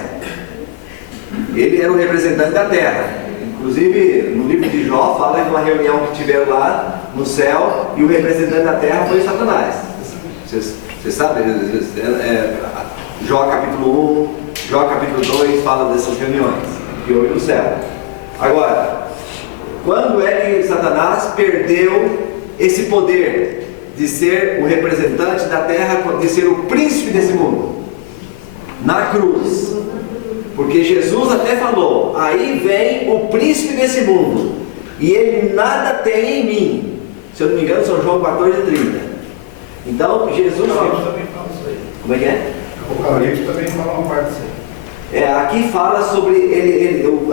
Ele era o representante da terra. Inclusive, no livro de Jó, fala de uma reunião que tiveram lá no céu e o representante da terra foi Satanás. Vocês sabem? Jó capítulo 1, Jó capítulo 2 fala dessas reuniões que houve no céu. Agora, quando é que Satanás perdeu esse poder de ser o representante da terra, de ser o príncipe desse mundo? Na cruz. Porque Jesus até falou, aí vem o príncipe desse mundo, e ele nada tem em mim. Se eu não me engano, São João 14:30. Então, Jesus falou. Também fala isso aí. Como é que é? Apocalipse também fala uma parte disso aí. Aqui fala sobre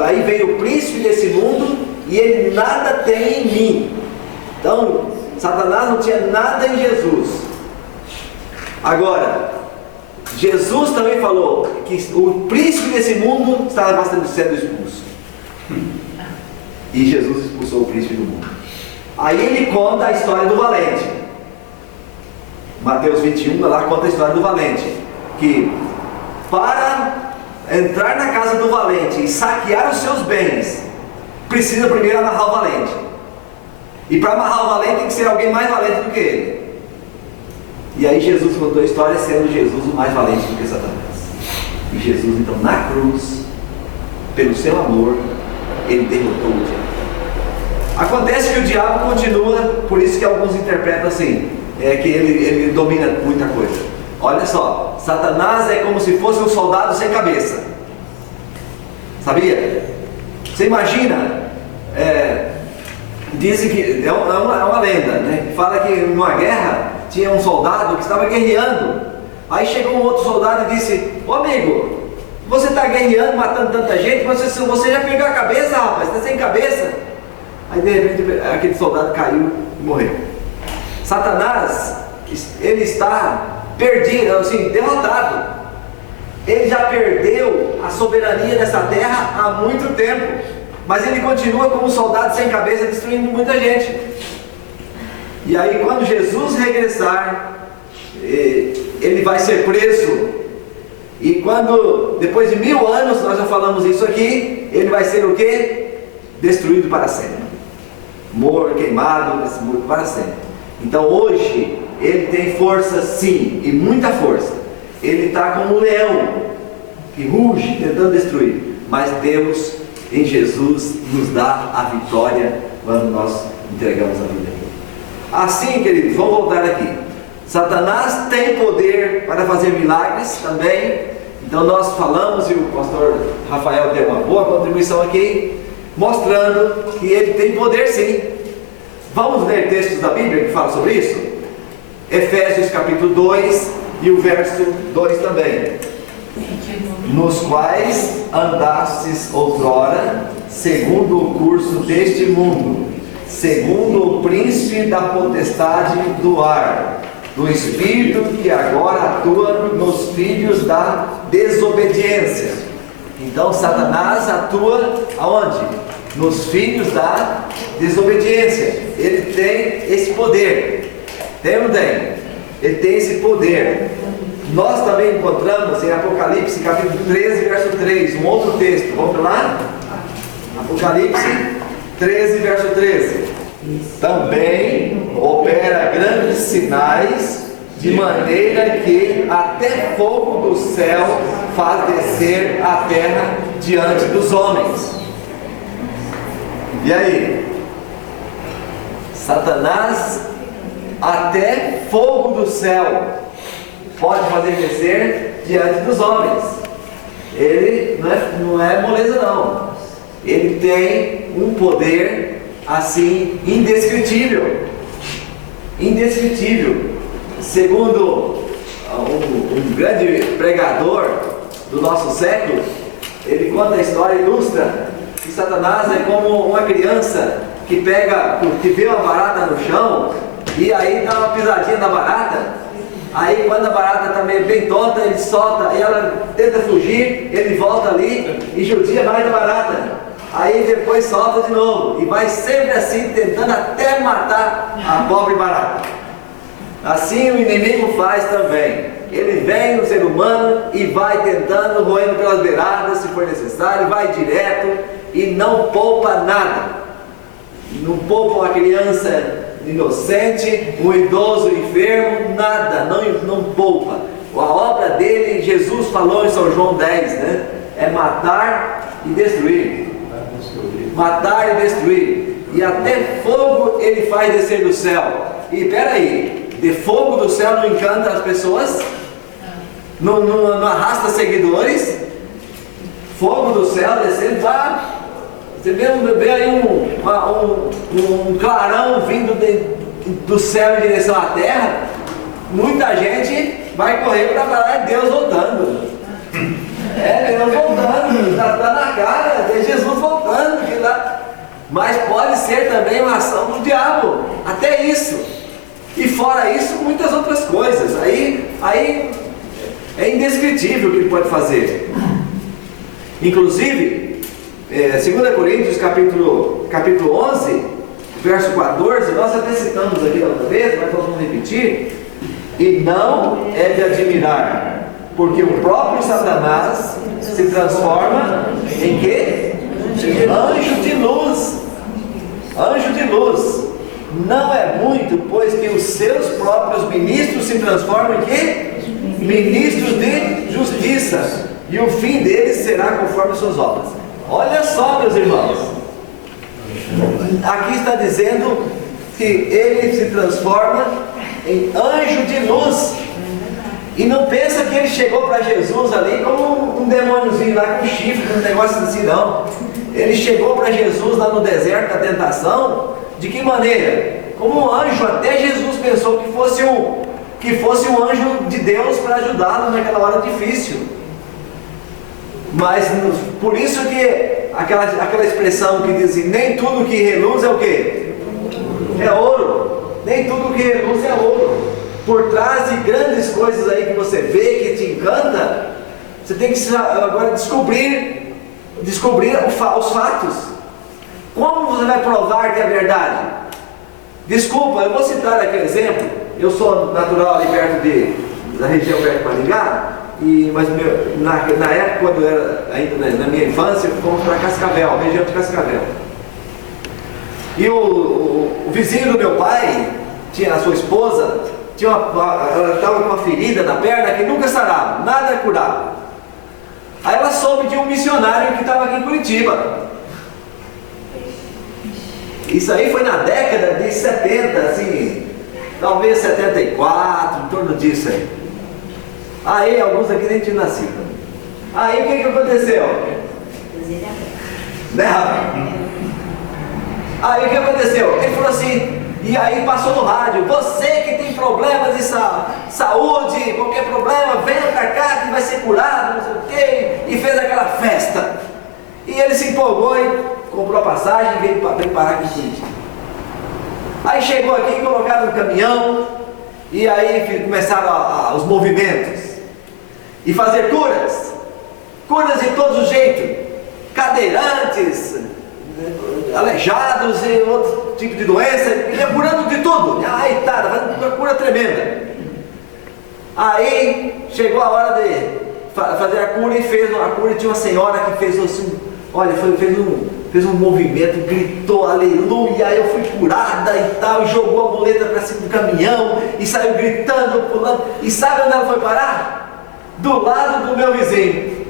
aí vem o príncipe desse mundo, e ele nada tem em mim. Então, Satanás não tinha nada em Jesus. Agora, Jesus também falou que o príncipe desse mundo estava sendo expulso. E Jesus expulsou o príncipe do mundo. Aí ele conta a história do valente. Mateus 21, lá conta a história do valente. Que para entrar na casa do valente e saquear os seus bens, precisa primeiro amarrar o valente. E para amarrar o valente tem que ser alguém mais valente do que ele. E aí Jesus contou a história sendo Jesus o mais valente do que Satanás. E Jesus então na cruz, pelo seu amor, ele derrotou o diabo. Acontece que o diabo continua, por isso que alguns interpretam assim, que ele domina muita coisa. Olha só, Satanás é como se fosse um soldado sem cabeça. Sabia? Você imagina, dizem que é uma lenda, né? Que fala que numa guerra tinha um soldado que estava guerreando. Aí chegou um outro soldado e disse: ô amigo, você está guerreando, matando tanta gente, mas você já perdeu a cabeça, rapaz, está sem cabeça. Aí de repente aquele soldado caiu e morreu. Satanás, ele está perdido, assim, derrotado. Ele já perdeu a soberania dessa terra há muito tempo, mas ele continua como um soldado sem cabeça, destruindo muita gente. E aí quando Jesus regressar, ele vai ser preso. E quando, depois de 1000 anos, nós já falamos isso aqui, ele vai ser o quê? Destruído para sempre. Morto, queimado, morto para sempre. Então hoje, ele tem força sim, e muita força. Ele está como um leão, que ruge, tentando destruir. Mas Deus, em Jesus, nos dá a vitória quando nós entregamos a vida. Assim, queridos, vamos voltar aqui. Satanás tem poder para fazer milagres também. Então nós falamos, e o pastor Rafael deu uma boa contribuição aqui, mostrando que ele tem poder sim. Vamos ler textos da Bíblia que falam sobre isso? Efésios capítulo 2 e o verso 2 também. Nos quais andastes outrora, segundo o curso deste mundo, segundo o príncipe da potestade do ar, do espírito que agora atua nos filhos da desobediência. Então Satanás atua aonde? Nos filhos da desobediência. Ele tem esse poder. Tem ou não tem? Ele tem esse poder. Nós também encontramos em Apocalipse capítulo 13, verso 3, um outro texto. Vamos lá? Apocalipse 13, verso 13. Também opera grandes sinais, de maneira que até fogo do céu faz descer a terra diante dos homens. E aí? Satanás, até fogo do céu pode fazer descer diante dos homens. Ele não é moleza não. Ele tem um poder assim indescritível. Indescritível. Segundo um grande pregador do nosso século, ele conta a história, ilustra que Satanás é como uma criança que vê uma barata no chão e aí dá uma pisadinha na barata. Aí quando a barata está meio bem tonta, ele solta e ela tenta fugir, ele volta ali e judia mais da barata. Aí depois solta de novo e vai sempre assim, tentando até matar a pobre barata. Assim o inimigo faz também. Ele vem no ser humano e vai tentando, roendo pelas beiradas, se for necessário, vai direto e não poupa nada. Não poupa uma criança inocente, um idoso enfermo, nada, não poupa. A obra dele, Jesus falou em São João 10, né? É matar e destruir. Matar e destruir. E até fogo ele faz descer do céu. E peraí, de fogo do céu não encanta as pessoas? Não arrasta seguidores? Fogo do céu descendo, você vê aí um clarão vindo do céu em direção à terra. Muita gente vai correr para falar de Deus voltando. Deus voltando, está na cara, é Jesus voltando. Mas pode ser também uma ação do diabo, até isso. E fora isso, muitas outras coisas. Aí é indescritível o que ele pode fazer. Inclusive, 2 Coríntios capítulo 11, verso 14, nós até citamos aqui outra vez, mas nós vamos repetir. E não é de admirar, porque o próprio Satanás se transforma em quê? Anjo de luz. Anjo de luz. Não é muito, pois que os seus próprios ministros se transformam em quê? Ministros de justiça. E o fim deles será conforme as suas obras. Olha só, meus irmãos. Aqui está dizendo que ele se transforma em anjo de luz. E não pensa que ele chegou para Jesus ali como um demôniozinho lá com chifre, um negócio assim, não. Ele chegou para Jesus lá no deserto da tentação. De que maneira? Como um anjo. Até Jesus pensou que fosse um anjo de Deus para ajudá-lo naquela hora difícil. Mas por isso que aquela expressão que diz assim, nem tudo que reluz é o quê? É ouro. Nem tudo que reluz é ouro. Por trás de grandes coisas aí que você vê, que te encanta, você tem que agora descobrir os fatos. Como você vai provar que é verdade? Desculpa, eu vou citar aqui um exemplo. Eu sou natural ali perto da região perto de Maringá, mas na época, quando eu era ainda na minha infância, fomos para Cascavel, região de Cascavel. E o vizinho do meu pai, tinha a sua esposa, ela estava com uma ferida na perna que nunca sarava, nada curava. Aí ela soube de um missionário que estava aqui em Curitiba. Isso aí foi na década de 70, assim, talvez 74, em torno disso aí. Aí, alguns aqui nem tinham nascido. Aí, o que aconteceu? Né, rapaz? Aí o que aconteceu? Ele falou assim, e aí passou no rádio: você que tem problemas de saúde, qualquer problema, venha pra cá que vai ser curado, não sei o quê. E fez aquela festa. E ele se empolgou e comprou a passagem e veio parar aqui em Curitiba. Aí chegou aqui, colocaram no caminhão, e aí começaram os movimentos. E fazer curas de todo jeito, cadeirantes, aleijados e outro tipo de doença, ele ia curando de tudo. Aí tá, uma cura tremenda. Aí chegou a hora de fazer a cura e fez a cura, e tinha uma senhora que fez assim, olha, fez um movimento, gritou aleluia, eu fui curada e tal, e jogou a muleta para cima do caminhão, e saiu gritando, pulando, e sabe onde ela foi parar? Do lado do meu vizinho.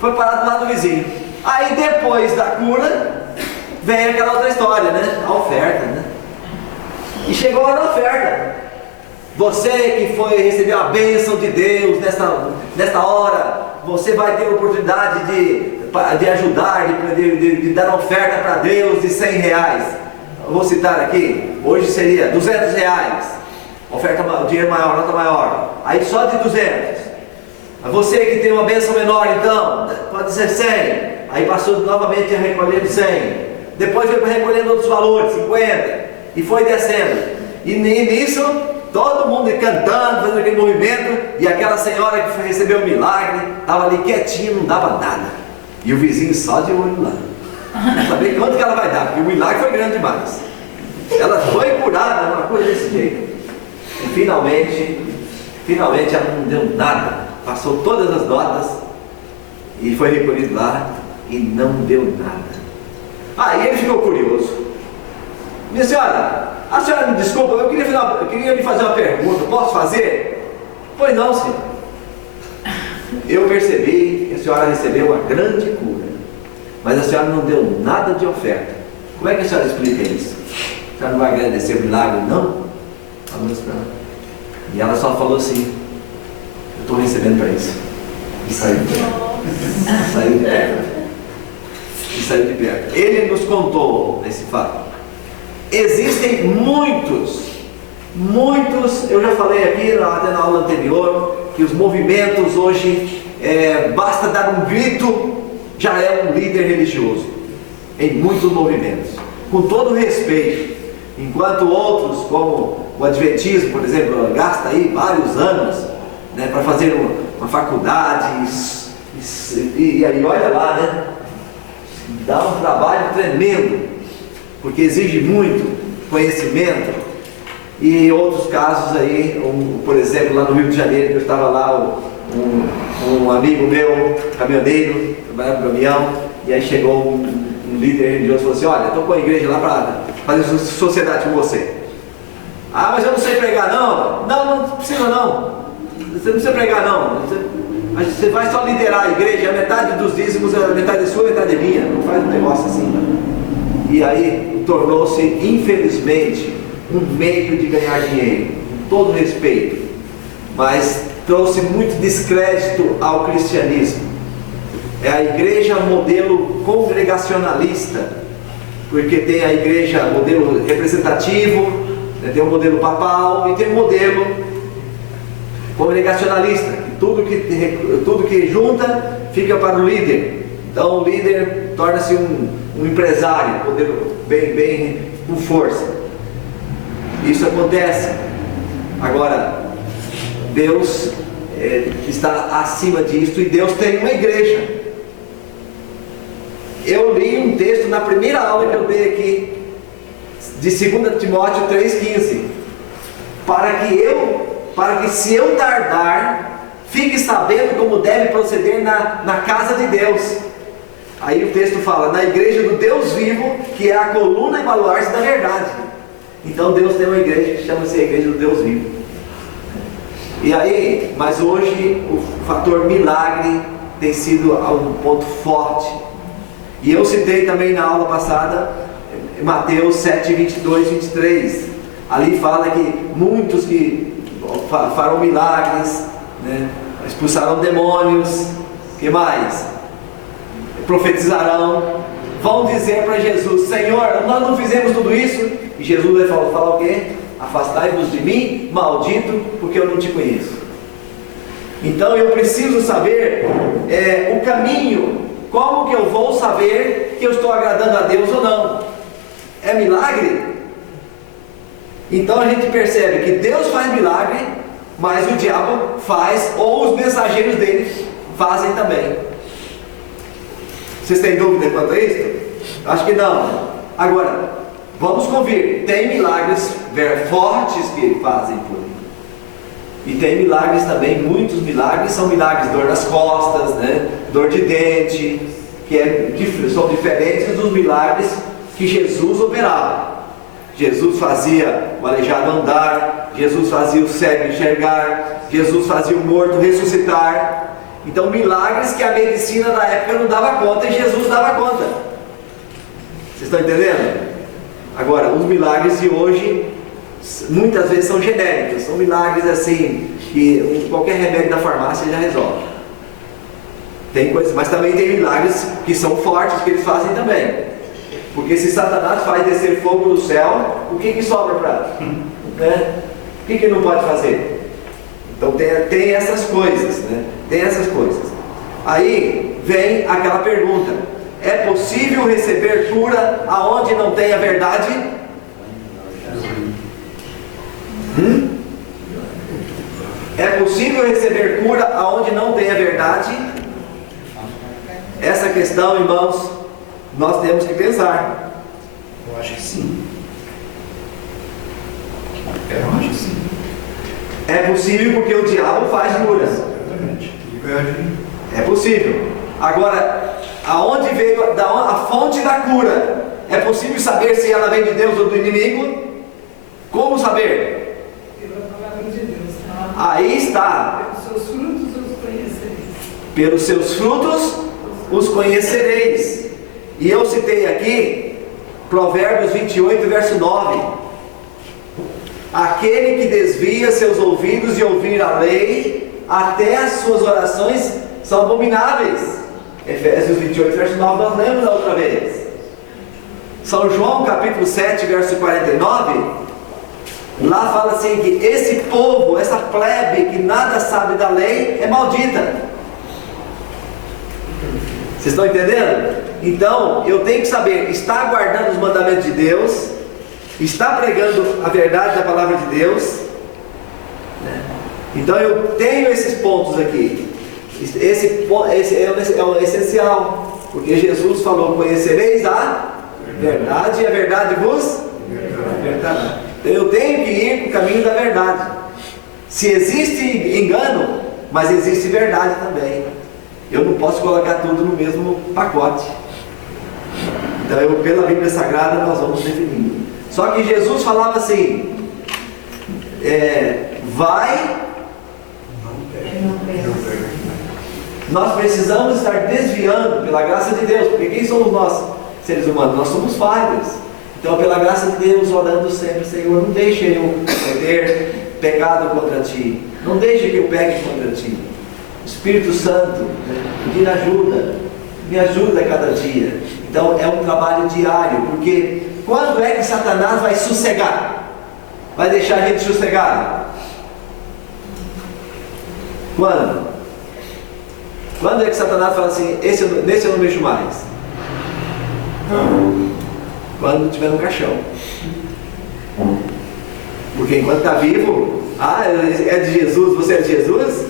Foi parar do lado do vizinho. Aí depois da cura, vem aquela outra história, né? A oferta, né? E chegou a hora da oferta. Você que foi receber a bênção de Deus nesta hora, você vai ter a oportunidade de ajudar, de dar uma oferta para Deus de R$100. Eu vou citar aqui, hoje seria R$200. Oferta, dinheiro maior, nota maior. Aí só de 200. Você que tem uma bênção menor, então, pode ser 100. Aí passou novamente recolhendo 100. Depois foi recolhendo outros valores, 50. E foi descendo. E nisso, todo mundo cantando, fazendo aquele movimento. E aquela senhora que recebeu o milagre, estava ali quietinha, não dava nada. E o vizinho só de olho lá. Não saber quanto que ela vai dar, porque o milagre foi grande demais. Ela foi curada, uma coisa desse jeito. E finalmente ela não deu nada. Passou todas as notas e foi recolhido lá e não deu nada. Aí ele ficou curioso. Minha senhora, a senhora me desculpa, eu queria lhe fazer uma pergunta, posso fazer? Pois não, senhor. Eu percebi que a senhora recebeu uma grande cura, mas a senhora não deu nada de oferta. Como é que a senhora explica isso? A senhora não vai agradecer o milagre, não? Falou isso pra ela. E ela só falou assim: eu estou recebendo para isso. E saiu de perto. Saiu de perto. E saiu de perto. Ele nos contou esse fato. Existem muitos, eu já falei aqui até na aula anterior, que os movimentos hoje, basta dar um grito, já é um líder religioso. Em muitos movimentos. Com todo respeito. Enquanto outros, como o Adventismo, por exemplo, gasta aí vários anos, né, para fazer uma faculdade, e aí olha lá, né, dá um trabalho tremendo, porque exige muito conhecimento. E outros casos aí, por exemplo, lá no Rio de Janeiro, que eu estava lá, um amigo meu, caminhoneiro, trabalhava no caminhão, e aí chegou um líder religioso e falou assim: olha, estou com a igreja lá para fazer sociedade com você. Ah, mas eu não sei pregar não. Não precisa não. Você não precisa pregar não. Você vai só liderar a igreja, a metade dos dízimos, a metade é sua, a metade é minha. Não faz um negócio assim, não. E aí tornou-se, infelizmente, um meio de ganhar dinheiro, com todo respeito, mas trouxe muito descrédito ao cristianismo. É a igreja modelo congregacionalista, porque tem a igreja modelo representativo, né, tem o modelo papal e tem o modelo congregacionalista, que tudo que junta fica para o líder. Então o líder torna-se um empresário, modelo bem com força. Isso acontece. Agora, Deus está acima disso, e Deus tem uma igreja. Eu li um texto na primeira aula que eu dei aqui, de 2 Timóteo 3,15, para que se eu tardar, fique sabendo como deve proceder na casa de Deus. Aí o texto fala: na igreja do Deus vivo, que é a coluna e baluarte da verdade. Então Deus tem uma igreja que chama-se a igreja do Deus vivo. E aí, mas hoje o fator milagre tem sido um ponto forte. E eu citei também na aula passada Mateus 7, 22, 23. Ali fala que muitos que farão milagres, né, expulsarão demônios, que mais? Profetizarão. vão dizer para Jesus: Senhor, nós não fizemos tudo isso. E Jesus vai falar o quê? Afastai-vos de mim, maldito, porque eu não te conheço. Então eu preciso saber o caminho. Como que eu vou saber que eu estou agradando a Deus ou não? É milagre? Então a gente percebe que Deus faz milagre, mas o diabo faz, ou os mensageiros dele fazem também. Vocês têm dúvida quanto a isso? Acho que não. Agora, vamos convir. Tem milagres fortes que ele fazem por ele. E tem milagres também, muitos milagres são milagres, dor nas costas, né? Dor de dente, que são diferentes dos milagres que Jesus operava. Jesus fazia o aleijado andar, Jesus fazia o cego enxergar, Jesus fazia o morto ressuscitar. Então milagres que a medicina da época não dava conta e Jesus dava conta. Vocês estão entendendo? Agora, os milagres de hoje muitas vezes são genéricos, são milagres assim que qualquer remédio da farmácia já resolve. Tem coisas, mas também tem milagres que são fortes, que eles fazem também. Porque se Satanás faz descer fogo do céu, o que sobra para ele? Né? O que não pode fazer? Então tem essas coisas, né? Tem essas coisas. Aí vem aquela pergunta: é possível receber cura aonde não tem a verdade? É possível receber cura aonde não tem a verdade? Essa questão, irmãos, nós temos que pensar. Eu acho que sim. É possível porque o diabo faz curas. Exatamente. É possível. Agora, aonde veio a fonte da cura? É possível saber se ela vem de Deus ou do inimigo? Como saber? Pela palavra de Deus. Aí está. Pelos seus frutos os conhecereis. Pelos seus frutos os conhecereis. E eu citei aqui Provérbios 28, verso 9. Aquele que desvia seus ouvidos de ouvir a lei, até as suas orações são abomináveis. Efésios 28, verso 9, nós lemos da outra vez. São João capítulo 7, verso 49, lá fala assim que esse povo, essa plebe que nada sabe da lei, é maldita. Vocês estão entendendo? Então, eu tenho que saber, está guardando os mandamentos de Deus, está pregando a verdade da palavra de Deus, né? Então eu tenho esses pontos aqui. Esse é o essencial, porque Jesus falou: conhecereis a verdade e a verdade vos libertará. Então eu tenho que ir para o caminho da verdade. Se existe engano, mas existe verdade também. Eu não posso colocar tudo no mesmo pacote. Então pela Bíblia Sagrada nós vamos definindo. Só que Jesus falava assim: vai. Nós precisamos estar desviando pela graça de Deus, porque quem somos nós, seres humanos? Nós somos falhos. Então, pela graça de Deus, orando sempre: Senhor, não deixe eu cometer pecado contra Ti, não deixe que eu peque contra Ti. Espírito Santo, pedir ajuda, me ajuda a cada dia. Então é um trabalho diário, porque quando é que Satanás vai sossegar? Vai deixar a gente sossegado? Quando? Quando é que Satanás fala assim: nesse eu não mexo mais? Quando estiver no caixão. Porque enquanto está vivo, é de Jesus, você é de Jesus?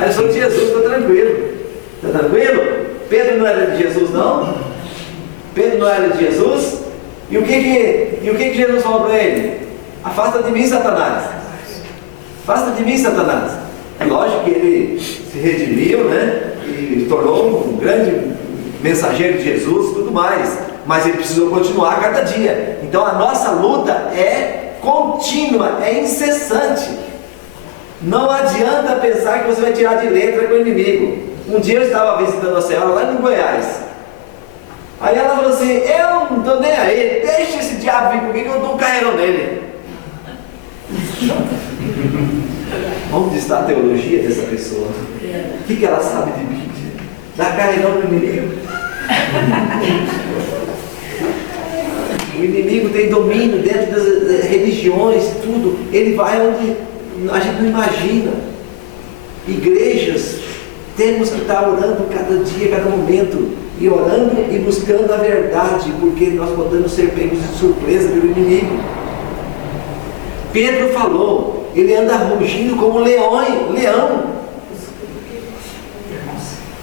Eu sou de Jesus, estou tranquilo. Está tranquilo? Pedro não era de Jesus, não? Pedro não era de Jesus? E o que Jesus falou para ele? Afasta de mim, Satanás. Afasta de mim, Satanás. É lógico que ele se redimiu, né? E tornou um grande mensageiro de Jesus e tudo mais. Mas ele precisou continuar a cada dia. Então a nossa luta é contínua, é incessante. Não adianta pensar que você vai tirar de letra com o inimigo. Um dia eu estava visitando a senhora lá em Goiás. Aí ela falou assim: eu não estou nem aí, deixa esse diabo vir comigo, eu dou um carreirão nele. Onde está a teologia dessa pessoa? O que ela sabe de Bíblia? Dá carreirão no inimigo. inimigo tem domínio dentro das religiões e tudo. Ele vai onde a gente não imagina. Igrejas, temos que estar orando cada dia, cada momento, e orando e buscando a verdade, porque nós podemos ser pegos de surpresa pelo inimigo. Pedro falou, ele anda rugindo como leão.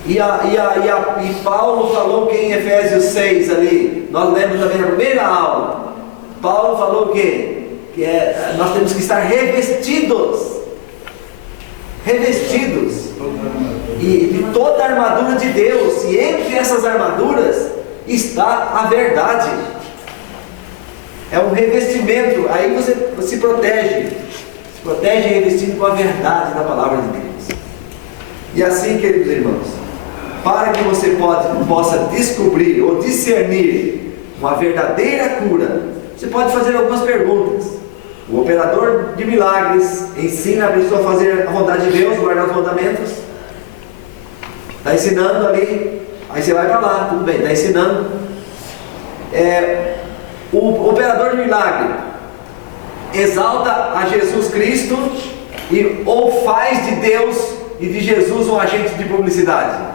E Paulo falou que em Efésios 6 ali, nós lemos também na primeira aula, Paulo falou que nós temos que estar revestidos e de toda a armadura de Deus, e entre essas armaduras está a verdade. É um revestimento, aí você se protege revestindo com a verdade da palavra de Deus. E assim, queridos irmãos, para que você possa descobrir ou discernir uma verdadeira cura, você pode fazer algumas perguntas. O operador de milagres ensina a pessoa a fazer a vontade de Deus, guardar os mandamentos. Está ensinando ali, aí você vai para lá, tudo bem, está ensinando. O operador de milagre exalta a Jesus Cristo ou faz de Deus e de Jesus um agente de publicidade.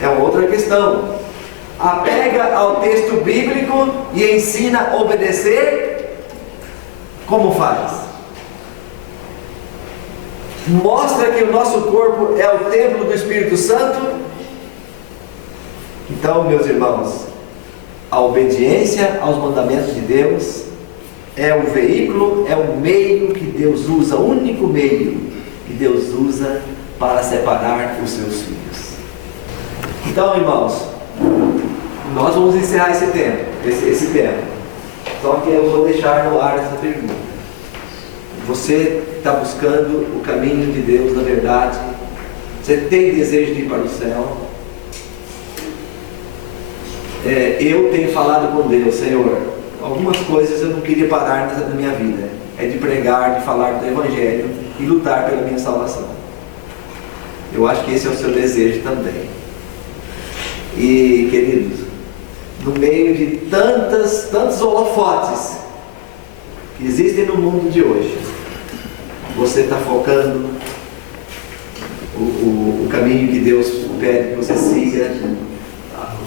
É uma outra questão. Apega ao texto bíblico e ensina a obedecer. Como faz? Mostra que o nosso corpo é o templo do Espírito Santo. Então, meus irmãos, a obediência aos mandamentos de Deus é o veículo, é o meio que Deus usa, o único meio que Deus usa para separar os seus filhos. Então, irmãos, nós vamos encerrar esse tempo. Só que eu vou deixar no ar essa pergunta. Você está buscando o caminho de Deus na verdade? Você tem desejo de ir para o céu? Eu tenho falado com Deus, Senhor, algumas coisas eu não queria parar na minha vida. É de pregar, de falar do Evangelho e lutar pela minha salvação. Eu acho que esse é o seu desejo também. E, queridos, no meio de tantos holofotes que existem no mundo de hoje, você está focando o caminho que Deus pede que você siga,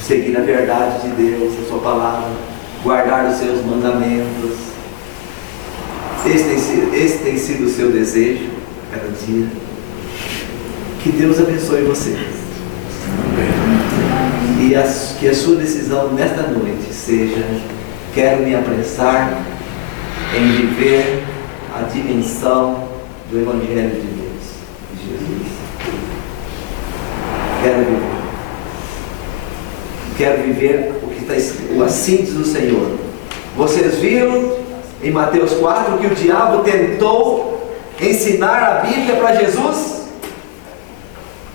seguir a verdade de Deus, a sua palavra, guardar os seus mandamentos. Esse tem sido o seu desejo cada dia. Que Deus abençoe você. E que a sua decisão nesta noite seja: quero me apressar em viver a dimensão do Evangelho de Deus, de Jesus. Quero viver o que está escrito, assim diz o Senhor. Vocês viram em Mateus 4 que o diabo tentou ensinar a Bíblia para Jesus?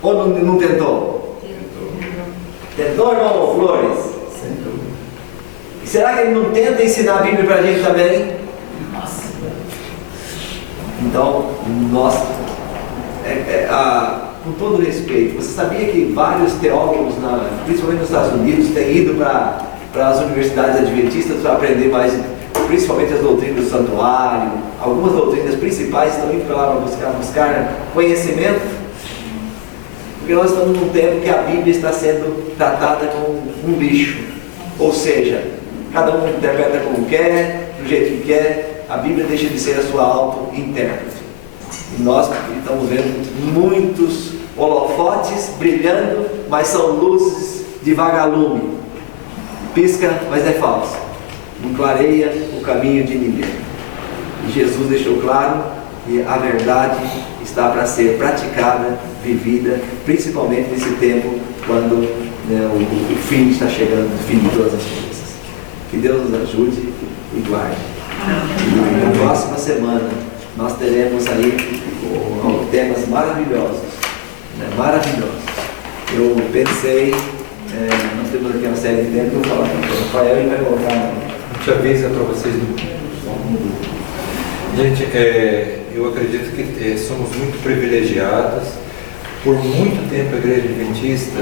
Ou não tentou? Tentou, irmão Flores? E será que ele não tenta ensinar a Bíblia para a gente também? Então, nós, com todo respeito, você sabia que vários teólogos, principalmente nos Estados Unidos, têm ido para as universidades adventistas para aprender mais, principalmente as doutrinas do santuário? Algumas doutrinas principais estão indo para lá para buscar conhecimento, porque nós estamos num tempo que a Bíblia está sendo tratada como um lixo, ou seja, cada um interpreta como quer, do jeito que quer. A Bíblia deixa de ser a sua auto-intérprete. E nós estamos vendo muitos holofotes brilhando, mas são luzes de vagalume. Pisca, mas é falso. Não clareia o caminho de ninguém. E Jesus deixou claro que a verdade está para ser praticada, vivida, principalmente nesse tempo quando o fim está chegando, o fim de todas as coisas. Que Deus nos ajude e guarde. E na próxima semana nós teremos aí temas maravilhosos, maravilhosos. Eu pensei, nós temos aqui uma série de temas, eu vou falar com o Rafael e vai colocar. A gente avisa para vocês. Gente, eu acredito que somos muito privilegiados Por muito tempo a Igreja Adventista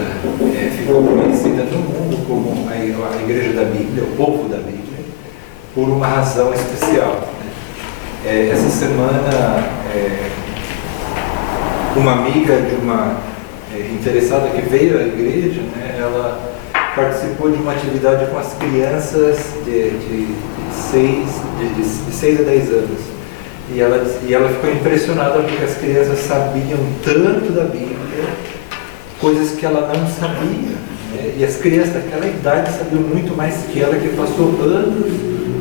ficou conhecida no mundo como a Igreja da Bíblia, o povo da Bíblia, por uma razão especial. Essa semana, uma amiga de uma interessada que veio à igreja, né, ela participou de uma atividade com as crianças de 6 a 10 anos. E ela ficou impressionada porque as crianças sabiam tanto da Bíblia, coisas que ela não sabia, né? E as crianças daquela idade sabiam muito mais que ela, que passou anos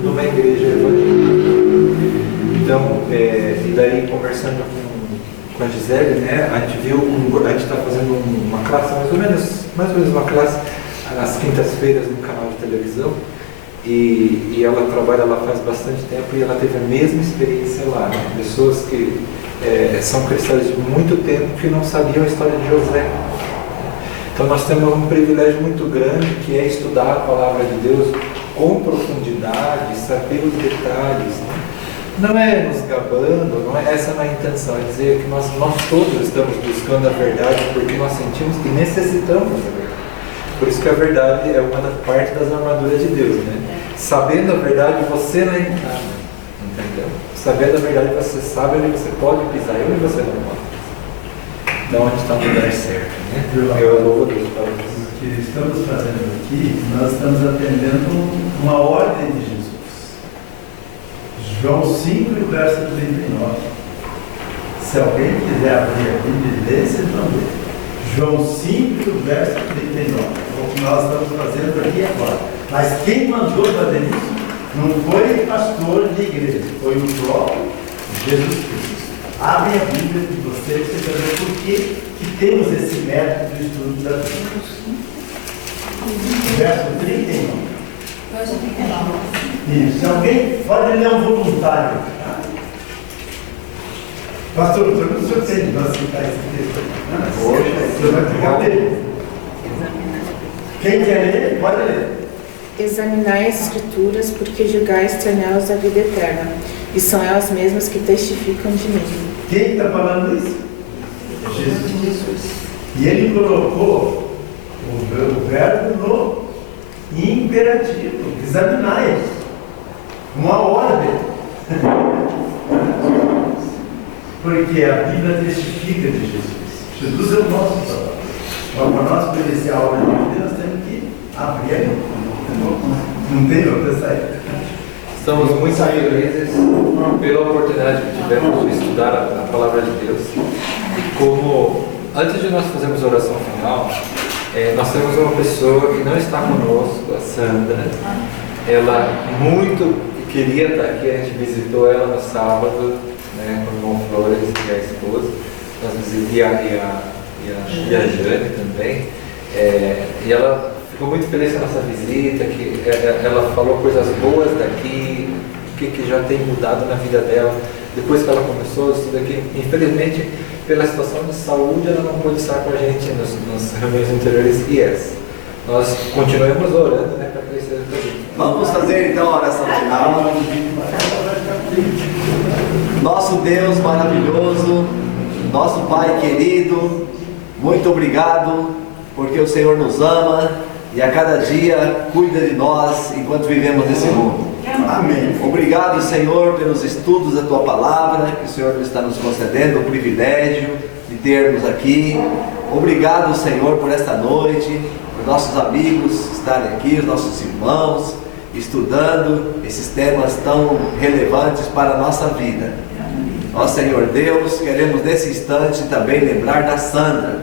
numa igreja evangélica. Então, e daí conversando com a Gisele, né, a gente está fazendo uma classe, mais ou menos uma classe, às quintas-feiras no canal de televisão. E ela trabalha lá faz bastante tempo e ela teve a mesma experiência lá, né? Pessoas que são cristãs de muito tempo que não sabiam a história de José. Então nós temos um privilégio muito grande, que é estudar a palavra de Deus com profundidade, saber os detalhes, né? Não é nos gabando, essa não é a intenção, é dizer que nós todos estamos buscando a verdade porque nós sentimos que necessitamos da verdade. Por isso que a verdade é uma parte das armaduras de Deus, né? Sabendo a verdade, você não é entrado, entendeu? Sabendo a verdade, você sabe onde você pode pisar e onde você não pode. Então, a gente está no lugar certo, né? Eu louvo a Deus para isso. O que estamos fazendo aqui, nós estamos atendendo uma ordem de Jesus. João 5, verso 39. Se alguém quiser abrir a Bíblia e ler, vocês vão ver. João 5, verso 39. O que nós estamos fazendo aqui agora. Mas quem mandou fazer isso não foi pastor de igreja, foi o próprio Jesus Cristo. Abre a Bíblia de vocês para você saber por que temos esse método de estudo da Bíblia. Verso 39. Isso. Se alguém pode ler um voluntário. Pastor, o senhor tem de nós citar esse texto? Poxa, o senhor vai pegar dele. Quem quer ler, pode ler. Examinai as Escrituras, porque julgais ter nelas a vida eterna, e são elas mesmas que testificam de mim. Quem está falando isso? Jesus. E ele colocou o verbo no imperativo. Examinai. Uma ordem. Porque a Bíblia testifica de Jesus. Jesus é o nosso Salvador. Então, para nós conhecer a obra de Deus, nós temos que abrir a Bíblia. Não tem outra saída. Estamos muito felizes pela oportunidade que tivemos de estudar a palavra de Deus. E como, antes de nós fazermos a oração final, nós temos uma pessoa que não está conosco, a Sandra. Ela muito queria estar aqui, a gente visitou ela no sábado, né, com o irmão Flores e a esposa. Nós visitamos e a Jane também. E ela ficou muito feliz com a nossa visita, que ela falou coisas boas daqui, o que já tem mudado na vida dela depois que ela começou o estudo aqui. Infelizmente, pela situação de saúde, ela não pôde estar com a gente nas reuniões anteriores Nós continuamos orando, né, para que isso seja possível. Vamos fazer então a oração final. Nosso Deus maravilhoso, nosso Pai querido, muito obrigado, porque o Senhor nos ama e a cada dia cuida de nós enquanto vivemos nesse mundo. Amém. Obrigado, Senhor, pelos estudos da Tua Palavra, que o Senhor está nos concedendo o privilégio de termos aqui. Obrigado, Senhor, por esta noite, por nossos amigos estarem aqui, os nossos irmãos, estudando esses temas tão relevantes para a nossa vida. Ó Senhor Deus, queremos nesse instante também lembrar da Sandra,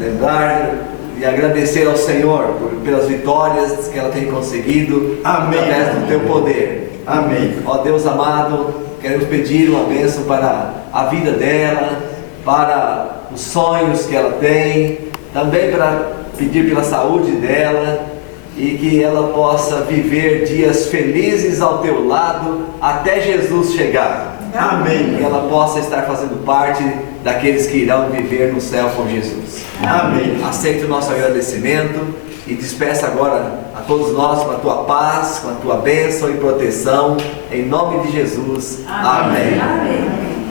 lembrar e agradecer ao Senhor pelas vitórias que ela tem conseguido. Amém. Através do Teu poder. Amém. Ó Deus amado, queremos pedir uma bênção para a vida dela, para os sonhos que ela tem, também para pedir pela saúde dela e que ela possa viver dias felizes ao Teu lado até Jesus chegar. Amém. Que ela possa estar fazendo parte daqueles que irão viver no céu com Jesus. Amém. Aceite o nosso agradecimento e despeça agora a todos nós com a Tua paz, com a Tua bênção e proteção, em nome de Jesus. Amém.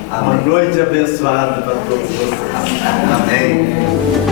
Uma noite abençoada para todos vocês. Amém.